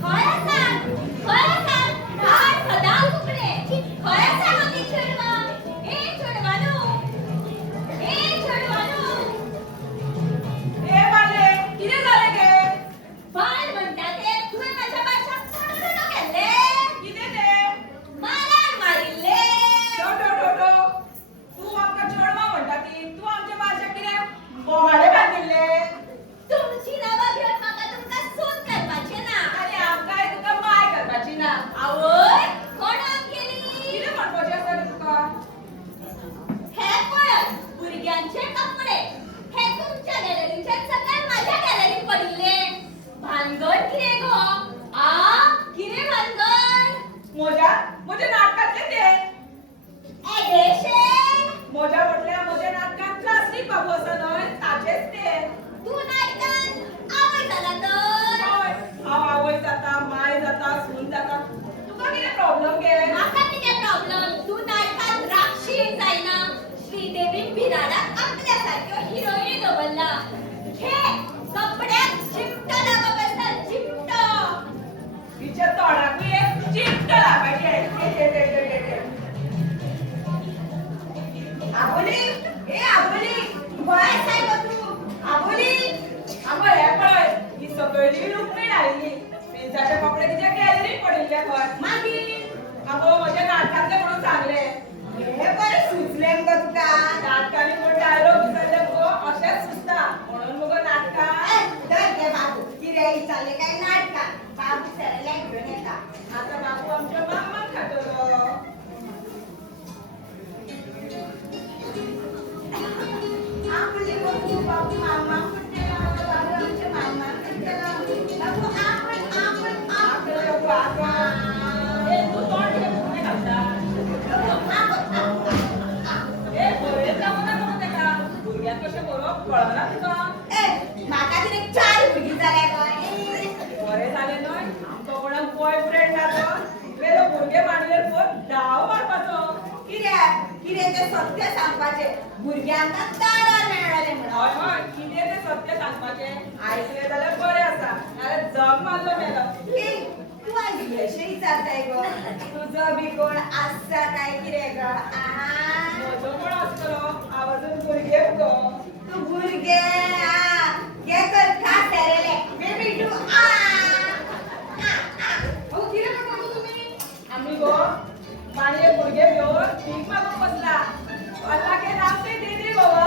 खय आसा हाय सदां फुकणे. खय आसा गो ती चेडवां? ए चेडवानो. ए बाले कितें जालें गे? सकयली रुक्मिणी आयली प्रिन्साचे कपडे तिच्या गॅलरीत पडिल्ले खंय मागीर अगो म्हज्या नाटकांतले म्हणून सांगले हे बरें सुचलें मुगो तुका नाटकांनी कोण डायलॉग विसरले मुगो अशेंच सुचता म्हणून मुगो नाटकां धर गे बाबू कितें विचारलें काय नाटकां बाबू सरले घेवन येता आता बापू आमच्या मामाक खातलो आपले बघू बाबू मामा कुठेला बाबू आमच्या मामा कुठेला बाबू आपण आपलं लोक आता ए तू तोंड कितें फुगणे घालता ए बरें जावं ना गो तेका भुरग्यांक कशें बरोवप कळना तुका म्हाका कितें 4 भुरगीं जाल्या गो बरें जालें न्हय आमचो कोणाक बॉयफ्रेंड ना तो वेलो भुरगे मांडलेर पळय धांव मारपाचो कितें तें सत्य सांगपाचें भुरग्यांक दारा मेळ्ळलें म्हणून हय हय कितें तें सत्य सांगपाचें आयकलें जाल्यार बरें आसा नाल्यार जग मारलो मेलो तूं आयज अशें विचारताय गो तुजो बी कोण आसता काय कितें गो म्हजो कोण आसतलो हांव अजून भुरगे गो तूं भुरगे गे कर खा सेरेले बेबी टू कितें करता तुम्ही आमी गो माणये भुरगे घेवन भीक मागूंक बसला अल्लाह के नाम पे दे दे बाबा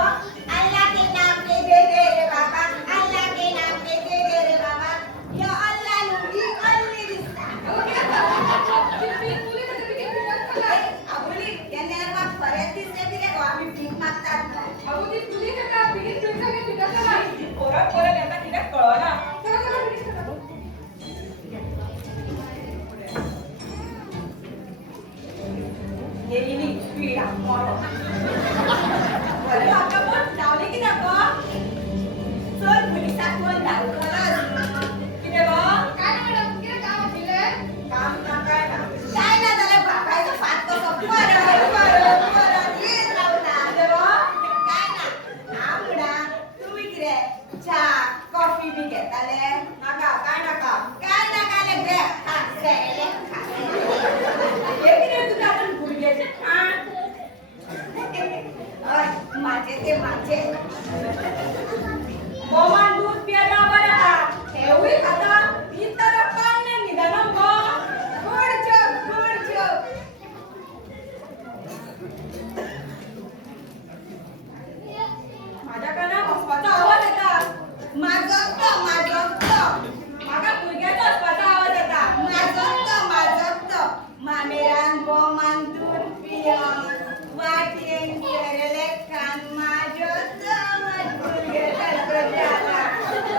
अल्लाह के नाम पे दे दे रे बाबा अल्लाह के नाम पे दे दे रे बाबा या अल्लाह नुडी अल्ली दिसता आबुली केन्ना म्हाका खरेंच दिसलें कितें गो आमी भीक मागतात परत परत येता कित्याक कळना येयली पिडा मोरो बरं आता पण लावले कित्याक गो चल पुलिसाक फोन धाडून कितें गो काम काय ना जाल्यार बापायचो फाट कसो परत येत रावता काय ना हांव म्हणा तुमी कितें च्या कॉफी बी घेताले नाका काय नाका काय नाकाले घे खा सेरेले खा हे कितें तुजें आतां भुरग्याचें खाण हय माझे ते माझे गोमान दूध पियला बरें आहा हेवूय खाता इतर पाण्या निदान गो गुड जोक माझ्या कानाक हसपाचो आवाज येता माझो तो म्हाका भुरग्याचो हसपाचो आवाज येता माझो तो मामेरान बोमान दूध पियोन वाटयेन सेरेले खान माझो तो भुरगे सारको जाला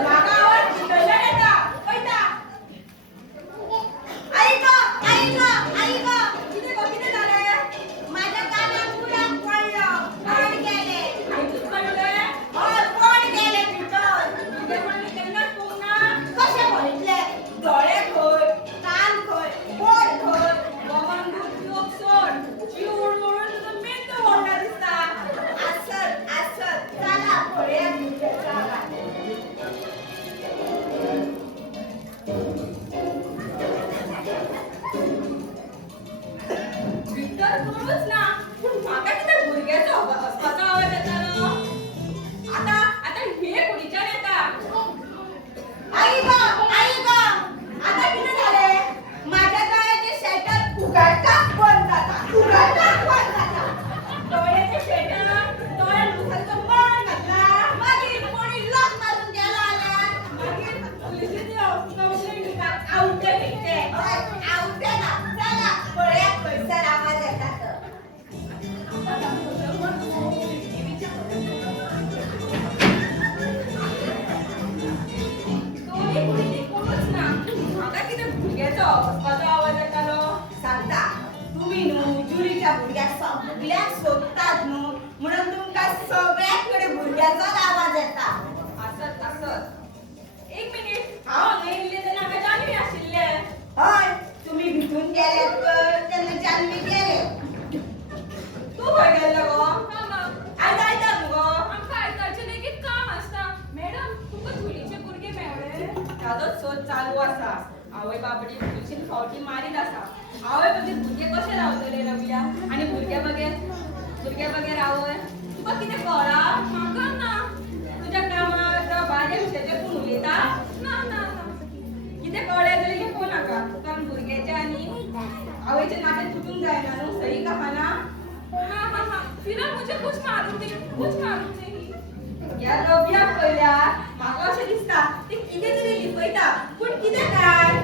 म्हाका आवाज भितरल्यान येता पळयता आई गो कितें गो कितें जालें माझ्या कानाक उडक पडलो कोण गेले आयकूच कळलें हय कोण गेले भितर कितें म्हणलें केन्नाच पळोवंक ना कशें म्हणले दोळे खंय कान खंय पोट खंय गोमान दूध पिवप सोड चिवूळ म्हणून तुजो मेंदू व्हडला दिसता असत चला पळया भुरग्याचा आवाज भितर कोणूच ना पूण म्हाका कितें भुरग्याचो हसपाचो आवाज येतालो आता हे कुडीच्यान येता आई गो आता कितें जालें माझ्या दोळ्याचे शटर उगडटा बंद जाता डोळ्याचे शेटर डोळ्यात दुसऱ्याचो माळ घातला मागीर कोणी लॉक मारून गेलो जाल्यार मागीर पुलिसीन कंप्लेंट दिता आवटे निघते आवडे ना चला पळया खंयसर आवाज येता तर दोन्ही कुडींनी कोणूच ना म्हाका कितें भुरग्याचो हसपाचो आवाज येतालो सांगता तुम्ही न्हू जुलीच्या भुरग्याक सगळ्याक सोदतात न्हू म्हणून तुमकां सगळ्यात कडेन भुरग्याचोच आवाज येता असत एक मिनिट हांव हांगा येयल्लें तेन्ना हांगा जानवी आशिल्ले हय तुम्ही भितून गेले तर तेन्ना जानवी गेले तूं खंय गेल्लो गो कामाक आयज आयतार न्हू गो आमकां आयतारचें लेगीत काम आसता मॅडम तुका धुलीचे भुरगे मेवळे ताजोच सोद चालू आसा आवय बाबडी पुलिसीन फावटी मारीत आसा आवय बगेर भुरगे कशे रावतले रविया आनी भुरगे बगेर आवय तुका कितें कळ्ळा म्हाका ना तुज्या कामार भायर विशयाचेर पूण उलयता ना कुछ मारूंगी या लोभ्याक पळयल्यार म्हाका अशें दिसता ती कितें तरी लिपयता पूण कितें काय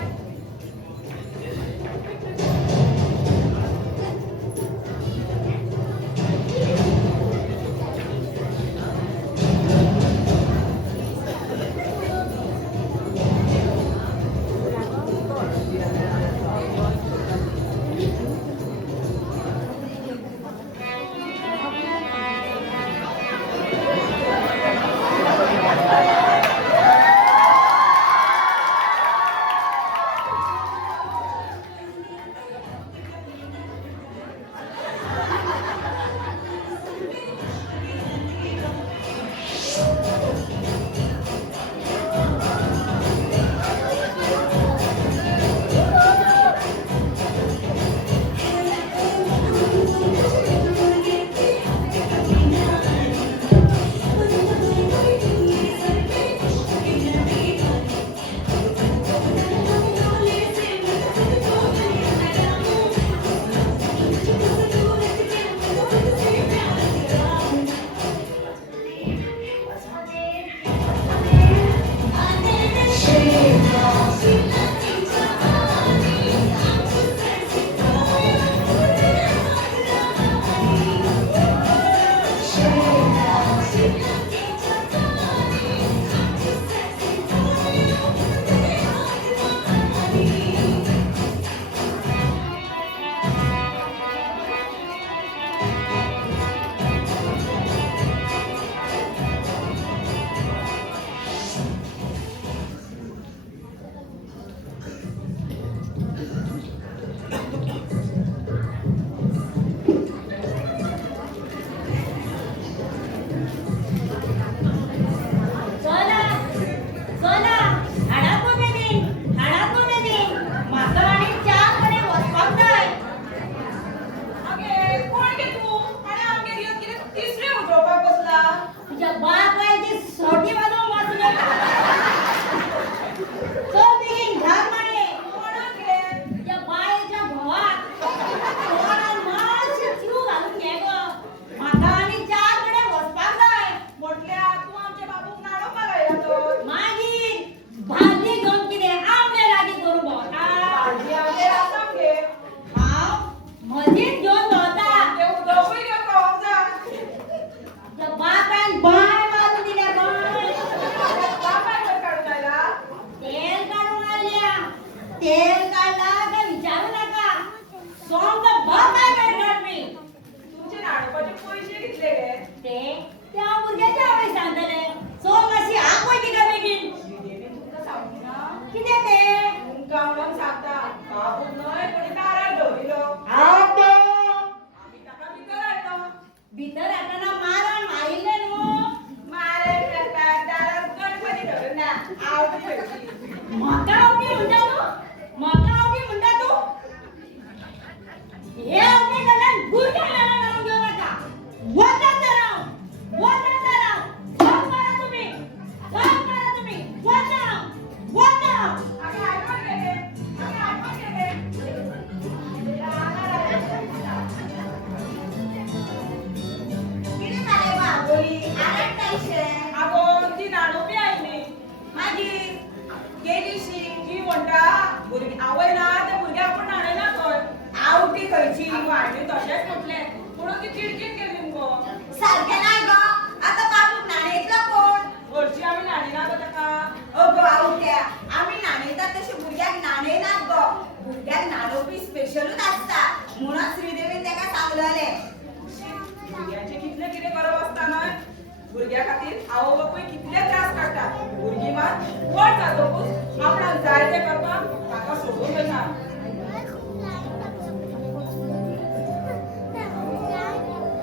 भुरग्या खातीर आवय बापूय कितले त्रास काडटात भुरगीं मात व्हड जातकूच आपणाक जाय तें करपाक ताका सोडून वयता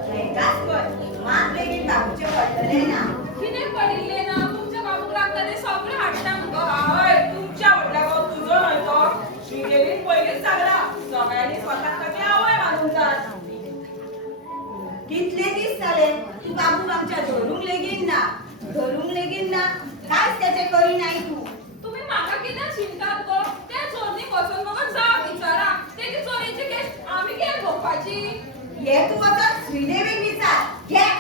हेकाच पळय मात बेगीन बाबूचे पडटले ना कितें पडिल्ले ना तुमच्या बाबूक लागता ते सगळे हाडटा मुगो हय तुमच्या व्हडल्या तुजो न्हय तो श्रीदेवीन पयलींच सांगला सगळ्यांनी स्वताक तरी आवय मानूंक जाय कितले दीस जाले तू बाबूक आमच्या धरूंक लेगीन ना कांयच त्याचे करिनाय तू तुम्ही म्हाका कित्याक शिंतात गो त्या चोरनी वचून म्हाका जाप विचारा तेजी चोरीची केस आमी कित्याक भोगपाची हे तू वचत श्रीदेवीक विचार घे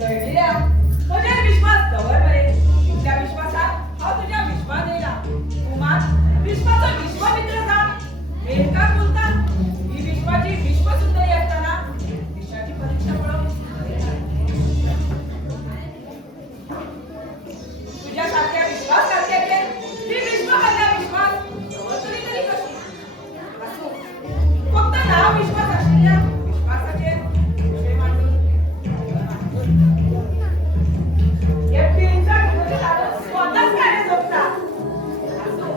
दैनिया म्हजे विश्वास दवर बरे त्या विश्वासात हांव तुझ्या विश्वास येयला कुमार विश्वाचो विश्वमित्र जा वेदकार बोलता ही विश्वाची विश्वसुंदरी असताना देशाची परीक्षा पडव तुझ्या सारख्या विश्वासघात्याचेर ही विश्वकन्या विश्वास दवरतली तरी कशी असो फक्त नाव विश्वास आशिल्ल्या विश्वासाचेर विषय मांडून हे पिंचा घेऊन काढून स्वतःच कार्य सोपता असो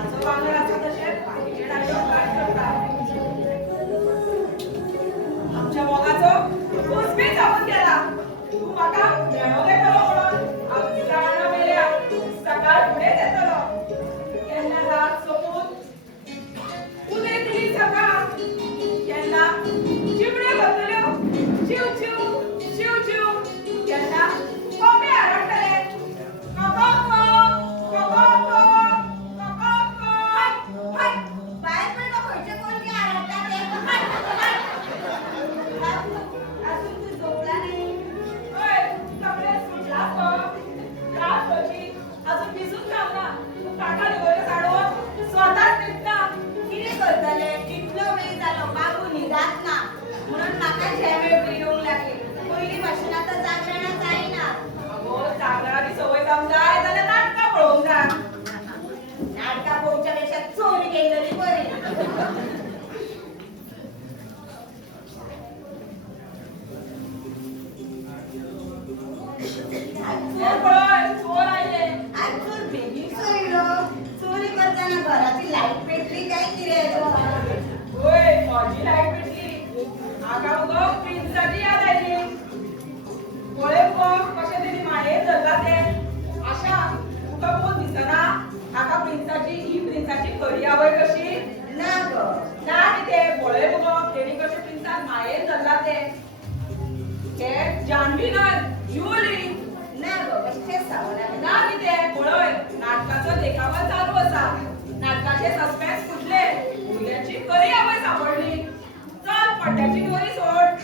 असो वांगड असो तशेंच बाकीचे डायलॉग काय करता आमच्या मोगाचो कुसबी जाऊन गेला तू म्हाका मेळोले करो म्हणून आमच्या मेल्या सकाळ फुडें येतलो केन्ना रात सोपून उदय दिली सकाळ केन्ना चिमण्यो करतल्यो चिव चिव चिव चिव केन्ना कोंबे आरडटले हाय, बाहेर पडलो खंयचे कोणगे आरडटा ते. हाय. अजून तू झोपला नाही. ओय कपडे सुटला तो रात होची अजून भिजून जावना तू काका निवडले साडो स्वतःच निघता कितें करतले कितलो वेळ जालो बाबू न्हिदात ना म्हणून म्हाका झेमेळ पिडूंक लागली पयलीं भाशेन आतां जागरणां जायना अगो जागराची सवय जावंक जाय जाल्यार नाटकां पळोवंक जाय नाटकां पळोवच्या पेक्षा चोरी केलेली बरी हे पळय चोर आयले आज चोर बेगीन चोरिलो चोरी करताना घराची लायट पेटली काय कितें ओय माझी लायट पेटली आगा उगो प्रिन्साची याद आयली पळय गो कशें तरी मायेर धरला ते आशा तुका कोण दिसना आका प्रिन्साची ही प्रिन्साची खरी आवय कशी ना गो ना कितें पळय मुगो तेणी कशें प्रिन्सान मायेर धरला ते जानवी न्हय जुली ना गो कशें सावना ना कितें पळय नाटकाचो देखावा चालू आसा नाटकाचे सस्पेन्स फुटले भुरग्यांची खरी आवय सापडली चल पड्ड्याची दोरी सोड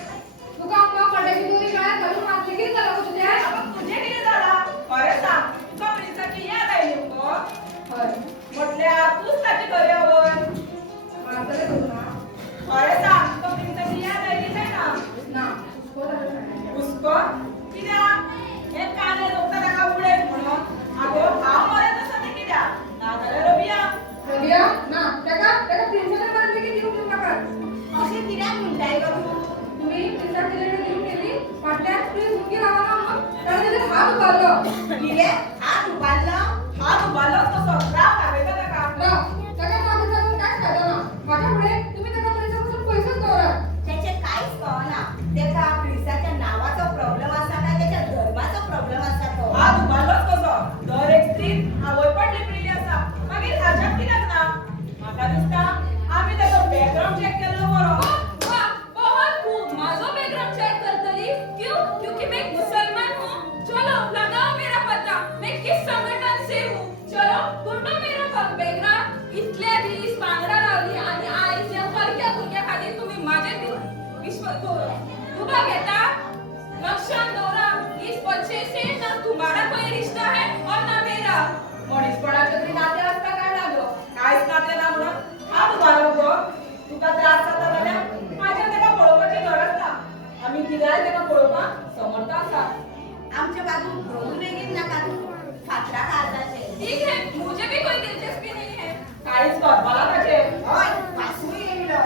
तुका आमकां पड्ड्याची दोरी गळ्यात घालून मारली कितें जालां गो तुजें? आता तुझे कितें जाला खरें सांग तुका प्रिन्साची याद आयली मुगो हय म्हटल्यार तूच ताची खरी आवय मारतले तुका खरें सांग तुका प्रिन्साची याद आयली काय ना ना कोण आसा? हुस्को कित्याक हे काने दोगता ताका उडयत म्हणून आगो हांव मरत आसा तें कित्याक नाजाल्यार रबिया रबिया ना तेका प्रिन्साने मारली की दिवंक नाका अशें कित्याक म्हणटाय गो तूं तुम्ही प्रिन्साक डिलिव्हरी दिवंक गेली फाटल्यान प्रिन्स मुगी रावना मग ताणें तेजेर हात उबारलो कितें हात उबारलो हात उबारलो तसो राव घालयता ताका राव ताका मागे जाऊन कांयच फायदो ना माझ्या फुडें तुमी ताका प्रिन्सापासून पयसूच दवरात त्याचे कांयच कळना तेका प्रिन्साच्या नावाचो प्रॉब्लेम आसा काय त्याच्या धर्माचो प्रॉब्लेम आसा तो हात उबारलोच कसो दर एक स्त्रीक आवय पडली पिल्ली आसा मागीर हाज्याक कित्याक ना म्हाका दिसता आमी ताचो बॅकग्राऊंड चेक केल्लो बरो वाह बहुत खूब माझो बैकग्राउंड चेक करतली क्यों क्योंकि मैं एक मुसलमान हूँ चलो लगाओ मेरा पता मैं किस संगठन से हूँ चलो ढूंढो मेरा बैकग्राउंड इतले दीस वांगडा रावली आणि आईच्या परक्या भुरग्या खातीर तुम्ही माझे विश्व तुका घेता लक्षात दवरा इस बच्चे से ना तुम्हारा कोई रिश्ता है और ना मेरा मनीसपणाचे तरी नाते आसता काय लागलो कांयच नाते ना म्हणून हात उबारलो गो तुका त्रास जाता जाल्यार माझ्या तेका पळोवपाची गरज ना आमी कित्याय तेका पळोवपाक समर्थ आसा आमचे बाबू भोगून बेगीन नाका तूं फाटल्या काळजाचे ठीक है मुझे भी कोई दिलचस्पी नहीं है कांयच करपाला ताचे हय पासूय येयलो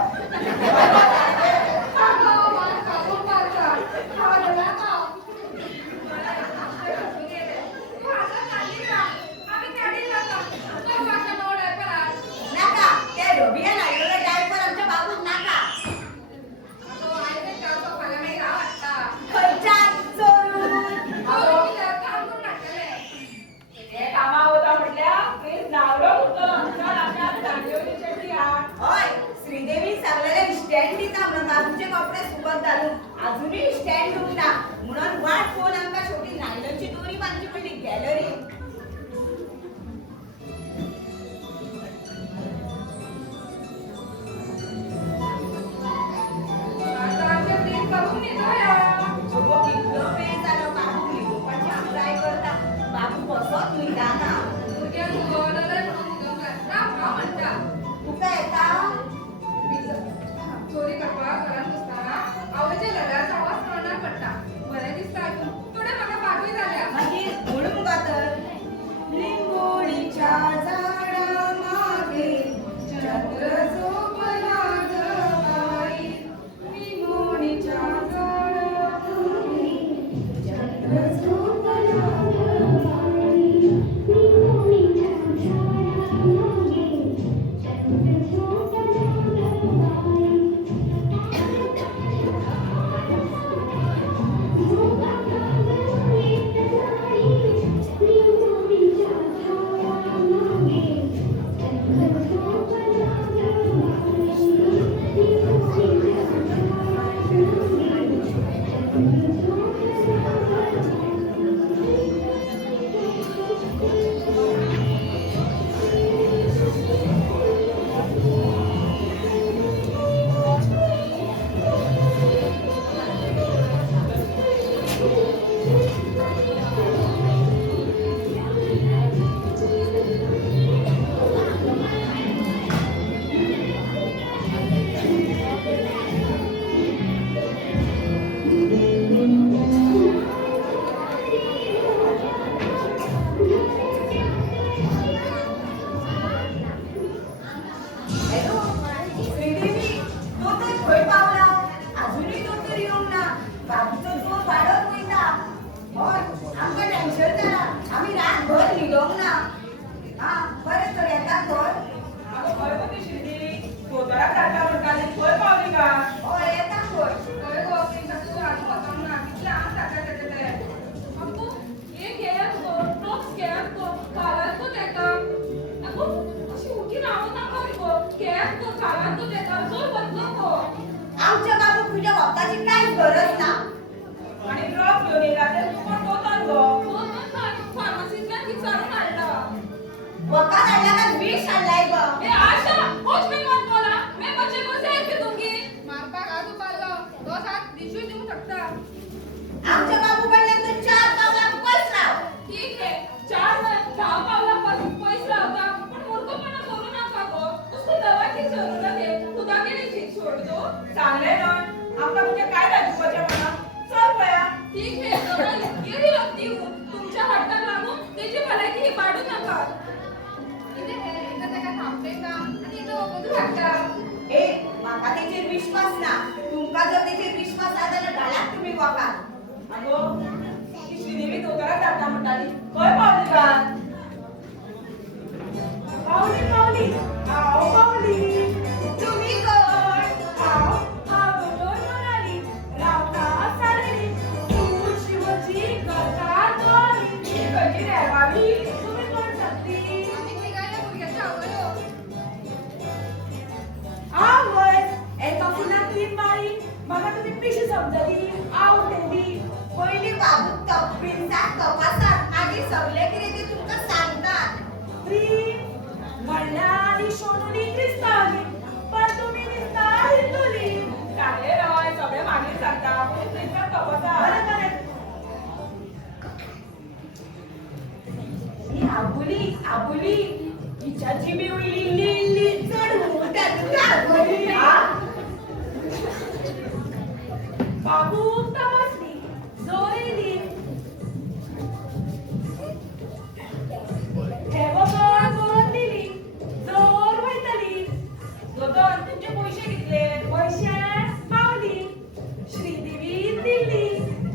नाका ते रबियान आयलोले डायपर आमच्या बाबूक नाका खंयच्यान चोरून हे कामा वता म्हटल्यार प्लीज नावरो उरतलो चल आपल्या दांडियोची चेडणी हाड हय श्रीदेवी सांगलेले इश्टेंट हॅलो श्रीदेवी तो तर खंय पावला अजूनही तो तर येऊन ना बाकीचो जोर वाढत वयता हय आमकां टेन्शन जाला आमी रातभर न्हिदोंक ना हा बरें तर येता तर अगं खंय गो ती शिर्डी दोतोराक धाडटा म्हणटाली खंय पावली का हय येता खंय खंय गो तातूंत आनी वचोंक ना कितले आंग धाकटे तेचे अगो हे घेयात गो ड्रॉप्स घेयात गो घालात गो तेका अगो अशी उठी रावूं नाका गो घेयात गो घालात गो तेका जोर बदलो गो आमच्या बाबूक तुझ्या वखदाची कांयच गरज ना आणि ड्रॉप घेवन येयला ते तुका दोतोर गो दोन फार्मासींतल्यान विचारून हाडला वखद हाडला काय विष हाडलाय गो ए आशा कुछ भी मत बोला मैं बच्चे को जहर भी दूंगी मारपाक हात उबारलो तो हात दिशू देऊ शकता आमच्या बाबू कडल्यान तू 4 पावलां पयस राव ठीक है 4 10 पावलांपासून पैसे लावता पण मूर्खपणा करू नका गो उसको दवा की जरूरत है खुदा के लिए ठीक छोड़ दो चांगले न्हय आमकां तुजें काय दाखोवपाचें म्हणा चल पया ठीक है दवा यही रखती हूँ तुमच्या हाताला लागून त्याची भलायकी ही पाडू नका इथे हे इथे त्याला थांबते का आणि इथे बघू शकता ए म्हाका तेचेर विश्वास ना तुमका जर तेचेर विश्वास आसा जाल्यार घालात तुम्ही वखद अगो ती श्रीदेवी दोतोराक धाडटा म्हणटाली खंय पावली का पावली पावली हांव पावली तुम्ही कोण हांव दोतोर म्हणाली रावता सारेली तूं शिवची कथा दोरी ती खंयची रे भाभी तुम्ही कोण सांगती आम्ही तिघांच्या मुलग्याच्या आवयो आवय एका फुलाक 3 माळी म्हाका तुमी पिशी समजली आवडली पयली बाबू तपीलतात तपासात मागीर सगळे कितें ते तुमकां सांगतात प्रेम म्हणल्यार सोडून क्रिस्तांवली पण तुम्ही दिसता हिंदुली चांगले रय सगळे मागीर सांगता पूण क्रिस्तांव तपासा बरें बरें ही आबुली आबुली हिच्या जिबी उरली लिली चढ उठत आबुली बाबू तपासली जोरिली हे बघा करून दिली जोर वयतली दोतोर तुमचे पैसे कितले पैसे पावली श्रीदेवी दिली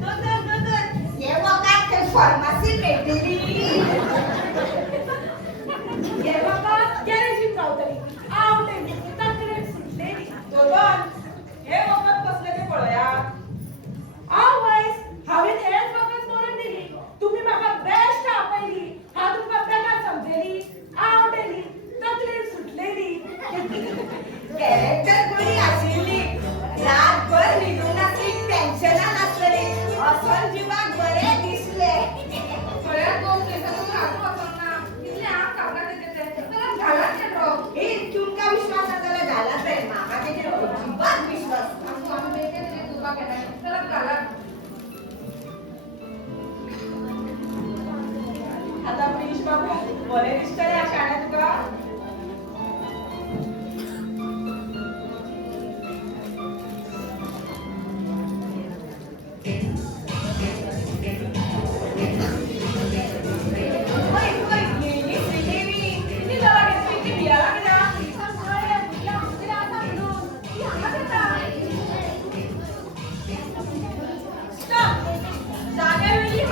दोतोर दोतोर हे वखद थंय फार्मासीत मेळटली हे बघा गॅरेजीत रावतली आवडली तकलेर सुटलेली दोतोर हे वखद कसले ते पळया आवयस हांवें हेच वखद करून दिली तुम्ही म्हाका बेस्ट आपयली हांव तुमकां बेकार समजली आवडली तकलेर सुटलेली कॅरेक्टर बरी आशिल्ली रातभर न्हिदूंक नासली टेन्शनान आसतली असोन जिवाक बरें दिसले सगळ्यात दोन केसातून राहतो वचोंक ना कितले आंग कापला तेचे त्याला घालात ते ड्रॉप हे तुमकां विश्वास आसा जाल्यार घालात रे म्हाका तेचेर अजिबात विश्वास ना आम्ही बेटे तेचे दुबा केलाय त्याला घालात आता प्रिन्स बाबू बरें दिसतलें ह्या शाळेंत तुका होय होय गेली श्रीदेवी किती दवा घेतली ती भियाला कित्याक स्टॉप जाग्या वेळी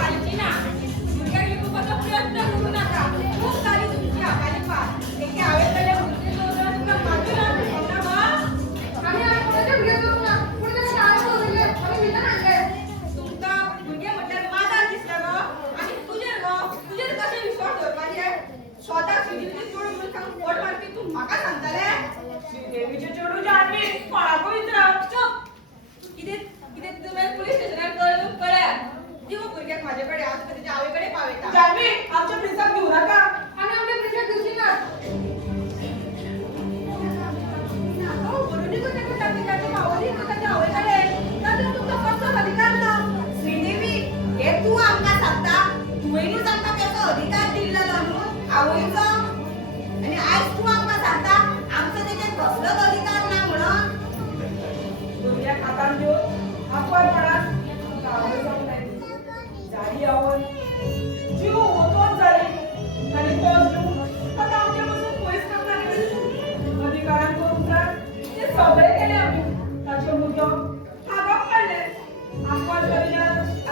कविना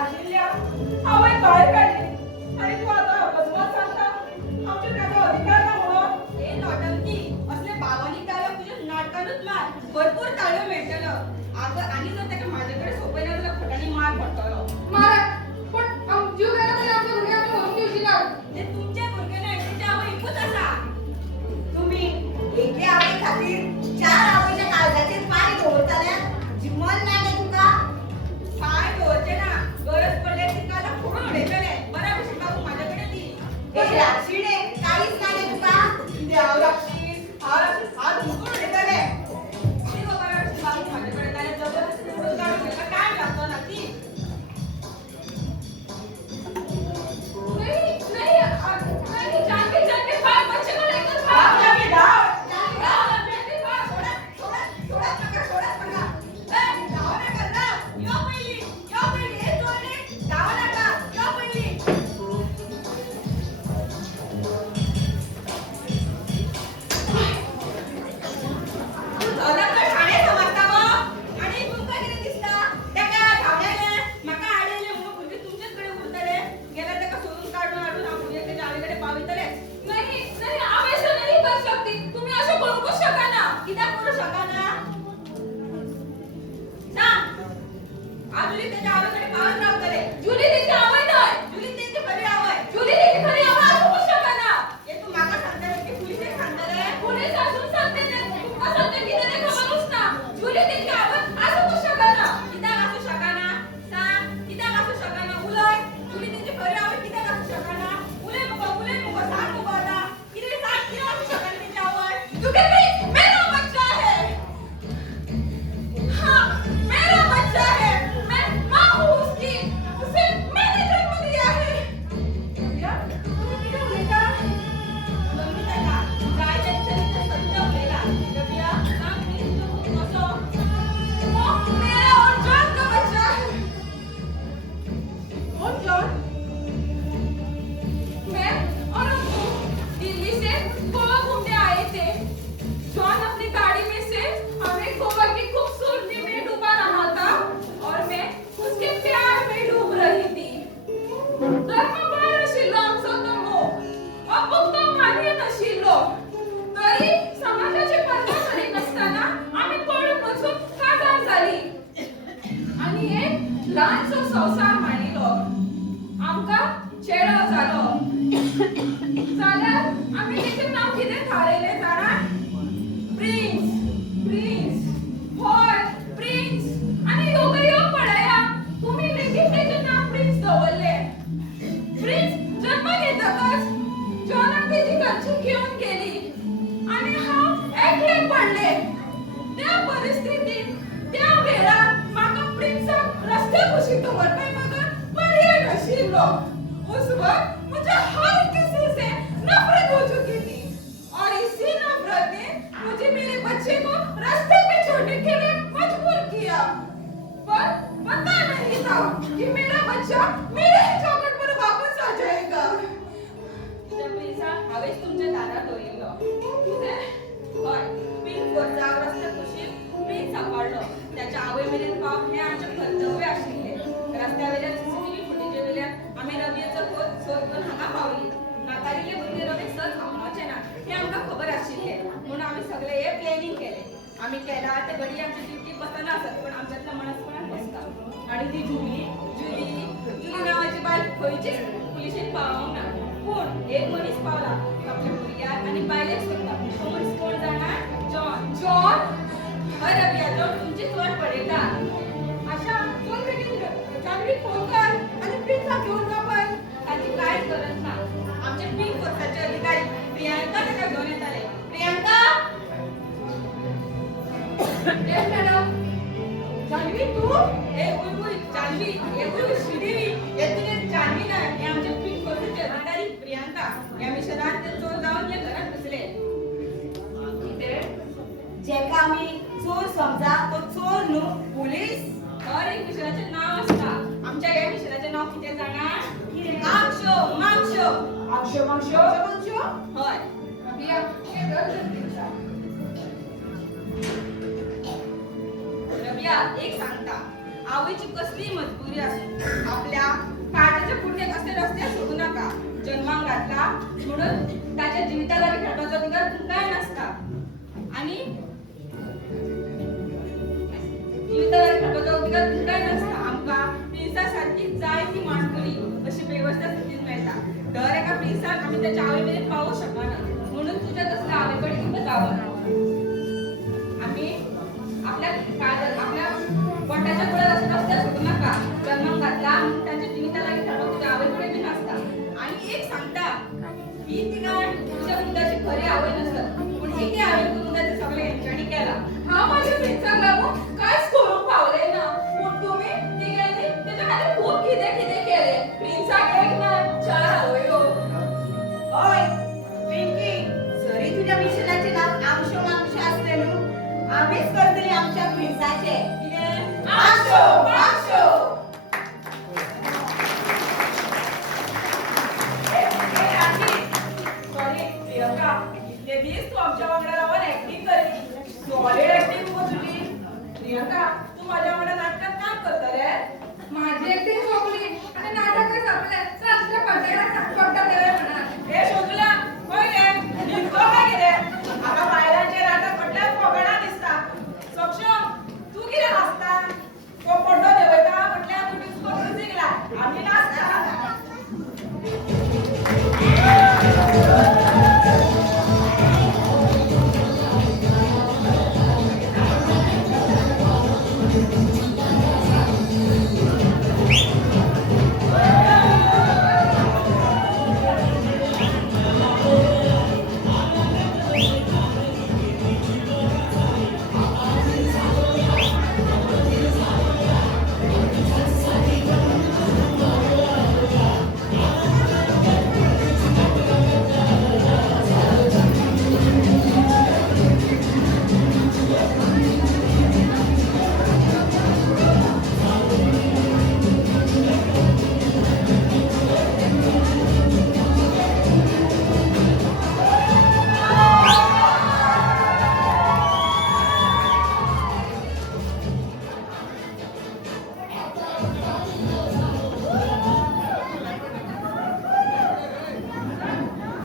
आशिल्ल्या हांवें भायर काडली आनी तूं आतां अकस्मात सांगता आमचे ताका अधिकार ना म्हणून. हे नौटंकी असले भावनीक डायलॉग तुझ्या नाटकानूच मार भरपूर ताळ्यो मेळटलो. अगं आणि जर ताका माझ्याकडे सोपयना जाल्यार फटांनी मार पडटलो. मारा पण जीव गेला तरी आमच्या भुरग्यांक व्हरून दिवची ना. ते तुमचे भुरगे न्हय तेंचे आवय एकूच आसा. तुम्ही एके आवय खातीर 4 आवयच्या काळजाचेर पाय दवरताल्यार जिमल ना गे तुका. पाय दवरचे ना गरज पडल्यार तिका फोडून उडयतले. बऱ्या भशेन बाबू माझ्याकडे दी. हे राक्षिणे काहीच ना गे तुका. कितें हांव राक्षीस हात मुकून उडयतले. दी गो बऱ्या भशेन बाबू माझ्याकडे नाल्यार जबरदस्ती फोडून काडून घेतला काय लागतो ना ती. नहीं जानवी जानवी बाप बच्चे को लेकर धाव जावी, धाव. नहीं नहीं आप ऐसा नहीं कर सकती. तुम्ही असं करू शका ना. कित्याक करू शकना? सांग. आजुली त्याच्या आवयकडे पावत रावतले. जुली तिची आवय नाही. जुली तेंची खरी आवय. जुली तिची खरी आवय असं करू शका ना. हे तू म्हाका सांगतले की पुलिसेक सांगतले? पोलीस असून सांगते ते तुमका सांगते की ते खबरच ना. जुली तिची आवय असं करू शका ना. कित्याक असू शकना? सांग. कित्याक असू शकना? उलय. जुली तेंची खरी आवय कित्याक असू शकना? उलय मुगो सांग मुगो आता. कितें सांग कित्याक असू शकना तेंची आवय? क्योंकि मेरा बच्चा है. हाँ मेरा बच्चा है. मैं माँ हूँ उसकी. उसे मैंने जन्म दिया है. या, तुम्ही किती उलयता? गमती ताका. जाय तेंच्यानी ते सत्य उलयला. रबिया, सांग मी तुजो खूप कसो? वो मेरा और जॉन का बच्चा है. कोण जॉन? मैं और अब्बू दिल्ली से गोवा घूमने आए थे. जॉन अपनी गाड़ी में से हमें गोवा की खूबसूरती में डुबा रहा था और मैं उसके प्यार में डूब रही थी. धर्मभार आशिल्लो आमचो तो मोग. अब्बूक तो मान्य नाशिल्लो. तरी समाजाची पर्वा करीत नासतना आमी पळून वचून काजार जाली आनी एक ल्हानसो संवसार मांडिलो. आमकां चेडो जालो. जाल्यार आमी तेचें नांव कितें थारयलें जाणा? प्रिन्स. प्रिन्स. हय प्रिन्स. आनी योगायोग पळया तुमी लेगीत तेचें नांव प्रिन्स दवरलें. प्रिन्स जन्म घेतकच जॉनाक तेजी घरची घेवन गेली आनी हांव एकलें पडलें. त्या परिस्थितीत त्या वेळार म्हाका प्रिन्साक रस्त्यार कुशीक दवरपाक म्हाका पर्याय नाशिल्लो. उस वक्त मुझे हर किसी से नफरत हो चुकी थी और इसी नफरत ने मुझे मेरे बच्चे को रास्ते पे छोड़ने के लिए मजबूर किया. पर पता नहीं था कि मेरा बच्चा मेरे ही चौखट पर वापस आ जाएगा. तुझ्या प्रिन्साक हावेंच तुमच्या दारार दवरिल्लो. तुझे हय, प्रिन्स वरचा रस्त्यार कुशीक प्रिन्स सांबाळलो. त्याच्या आवय मेरेन पावप हें आमचें कर्तव्य आशिल्लें. रस्त्या वयल्यान CCTV फुटेजे वयल्यान आमी रबियाचो सोद घेवन हांगा पावली. नातारिल्ले भुरगे रबीक सहज थांबोवचे ना हें आमकां खबर आशिल्लें. म्हणून आमी सगळें हें प्लॅनिंग केलें. आमी केला ते घडी आमच्या ड्युटीक बसना आसत पण आमच्यातल्या मनस्पणान बसता. आणि ती जुली नांवाची बायल खंयचीच पुलिशेन पावोंक ना. पूण एक मनीस पावला तो आपल्या भुरग्याक आनी बायलेक सोदता. तो मनीस कोण जाणा? जॉन. जॉन. हय रबिया, जॉन तुमचीच वाट पळयता. आशा चल बेगीन जानवी फोन कर आणि प्रिन्साक घेऊन जा पण. ताची कांयच गरज ना. आमचे पिंक फोर्साचे अधिकारी प्रियांका ताका घेवन येताले. प्रियांका. Yes madam. जानवी तू ए उय जानवी. ए उय श्रीदेवी. हे तुझे जानवी ना. हे आमचे पिंक फोर्साचे अधिकारी प्रियांका. या मिशनात ते चोर जावन या घरात घुसले. जेका आमी चोर समजा तो चोर न्हू पुलीस. हर एक मिशनाचें नांव आसता. आमच्या ह्या मिशनाचें नांव कितें जाणा? मागशो. मागशो. आक्षो माक्षो हय. रबिया हे घर जल्दीचा. रबिया एक सांगता. आवयची कसली मजबुरी असो आपल्या काळाच्या पुढे कसले रस्ते सोडू नका जन्माक घातला म्हणून त्याच्या जीविताला खेळपाचा अधिकार काय नसता आणि जीविताला खेळपाचा अधिकार काय नसता आमका प्रिन्सा सारखी जाय ती मांडकरी अशी व्यवस्था स्थितीत मिळता दर एका प्रिन्साक आम्ही त्याच्या आवेमेरेन पावू शकना म्हणून तुझ्या तसल्या आवेकडे किंवा जावं आम्ही आपल्या पोटाच्या पुढे रस्त्या सोडू नका जन्म घातला त्यांच्या जीविताला ठरव तुझ्या आवेकडे बी नसता आणि एक सांगता ही ती काय तुझ्या मुलाची खरी आवड नसत पण एके आवड करून त्याचे सगळे यांच्यानी केला हा माझ्या प्रिन्साक लागून काहीच करून पावले ना पण तुम्ही ते गेले त्याच्या खाली खूप किते केले प्रिन्साक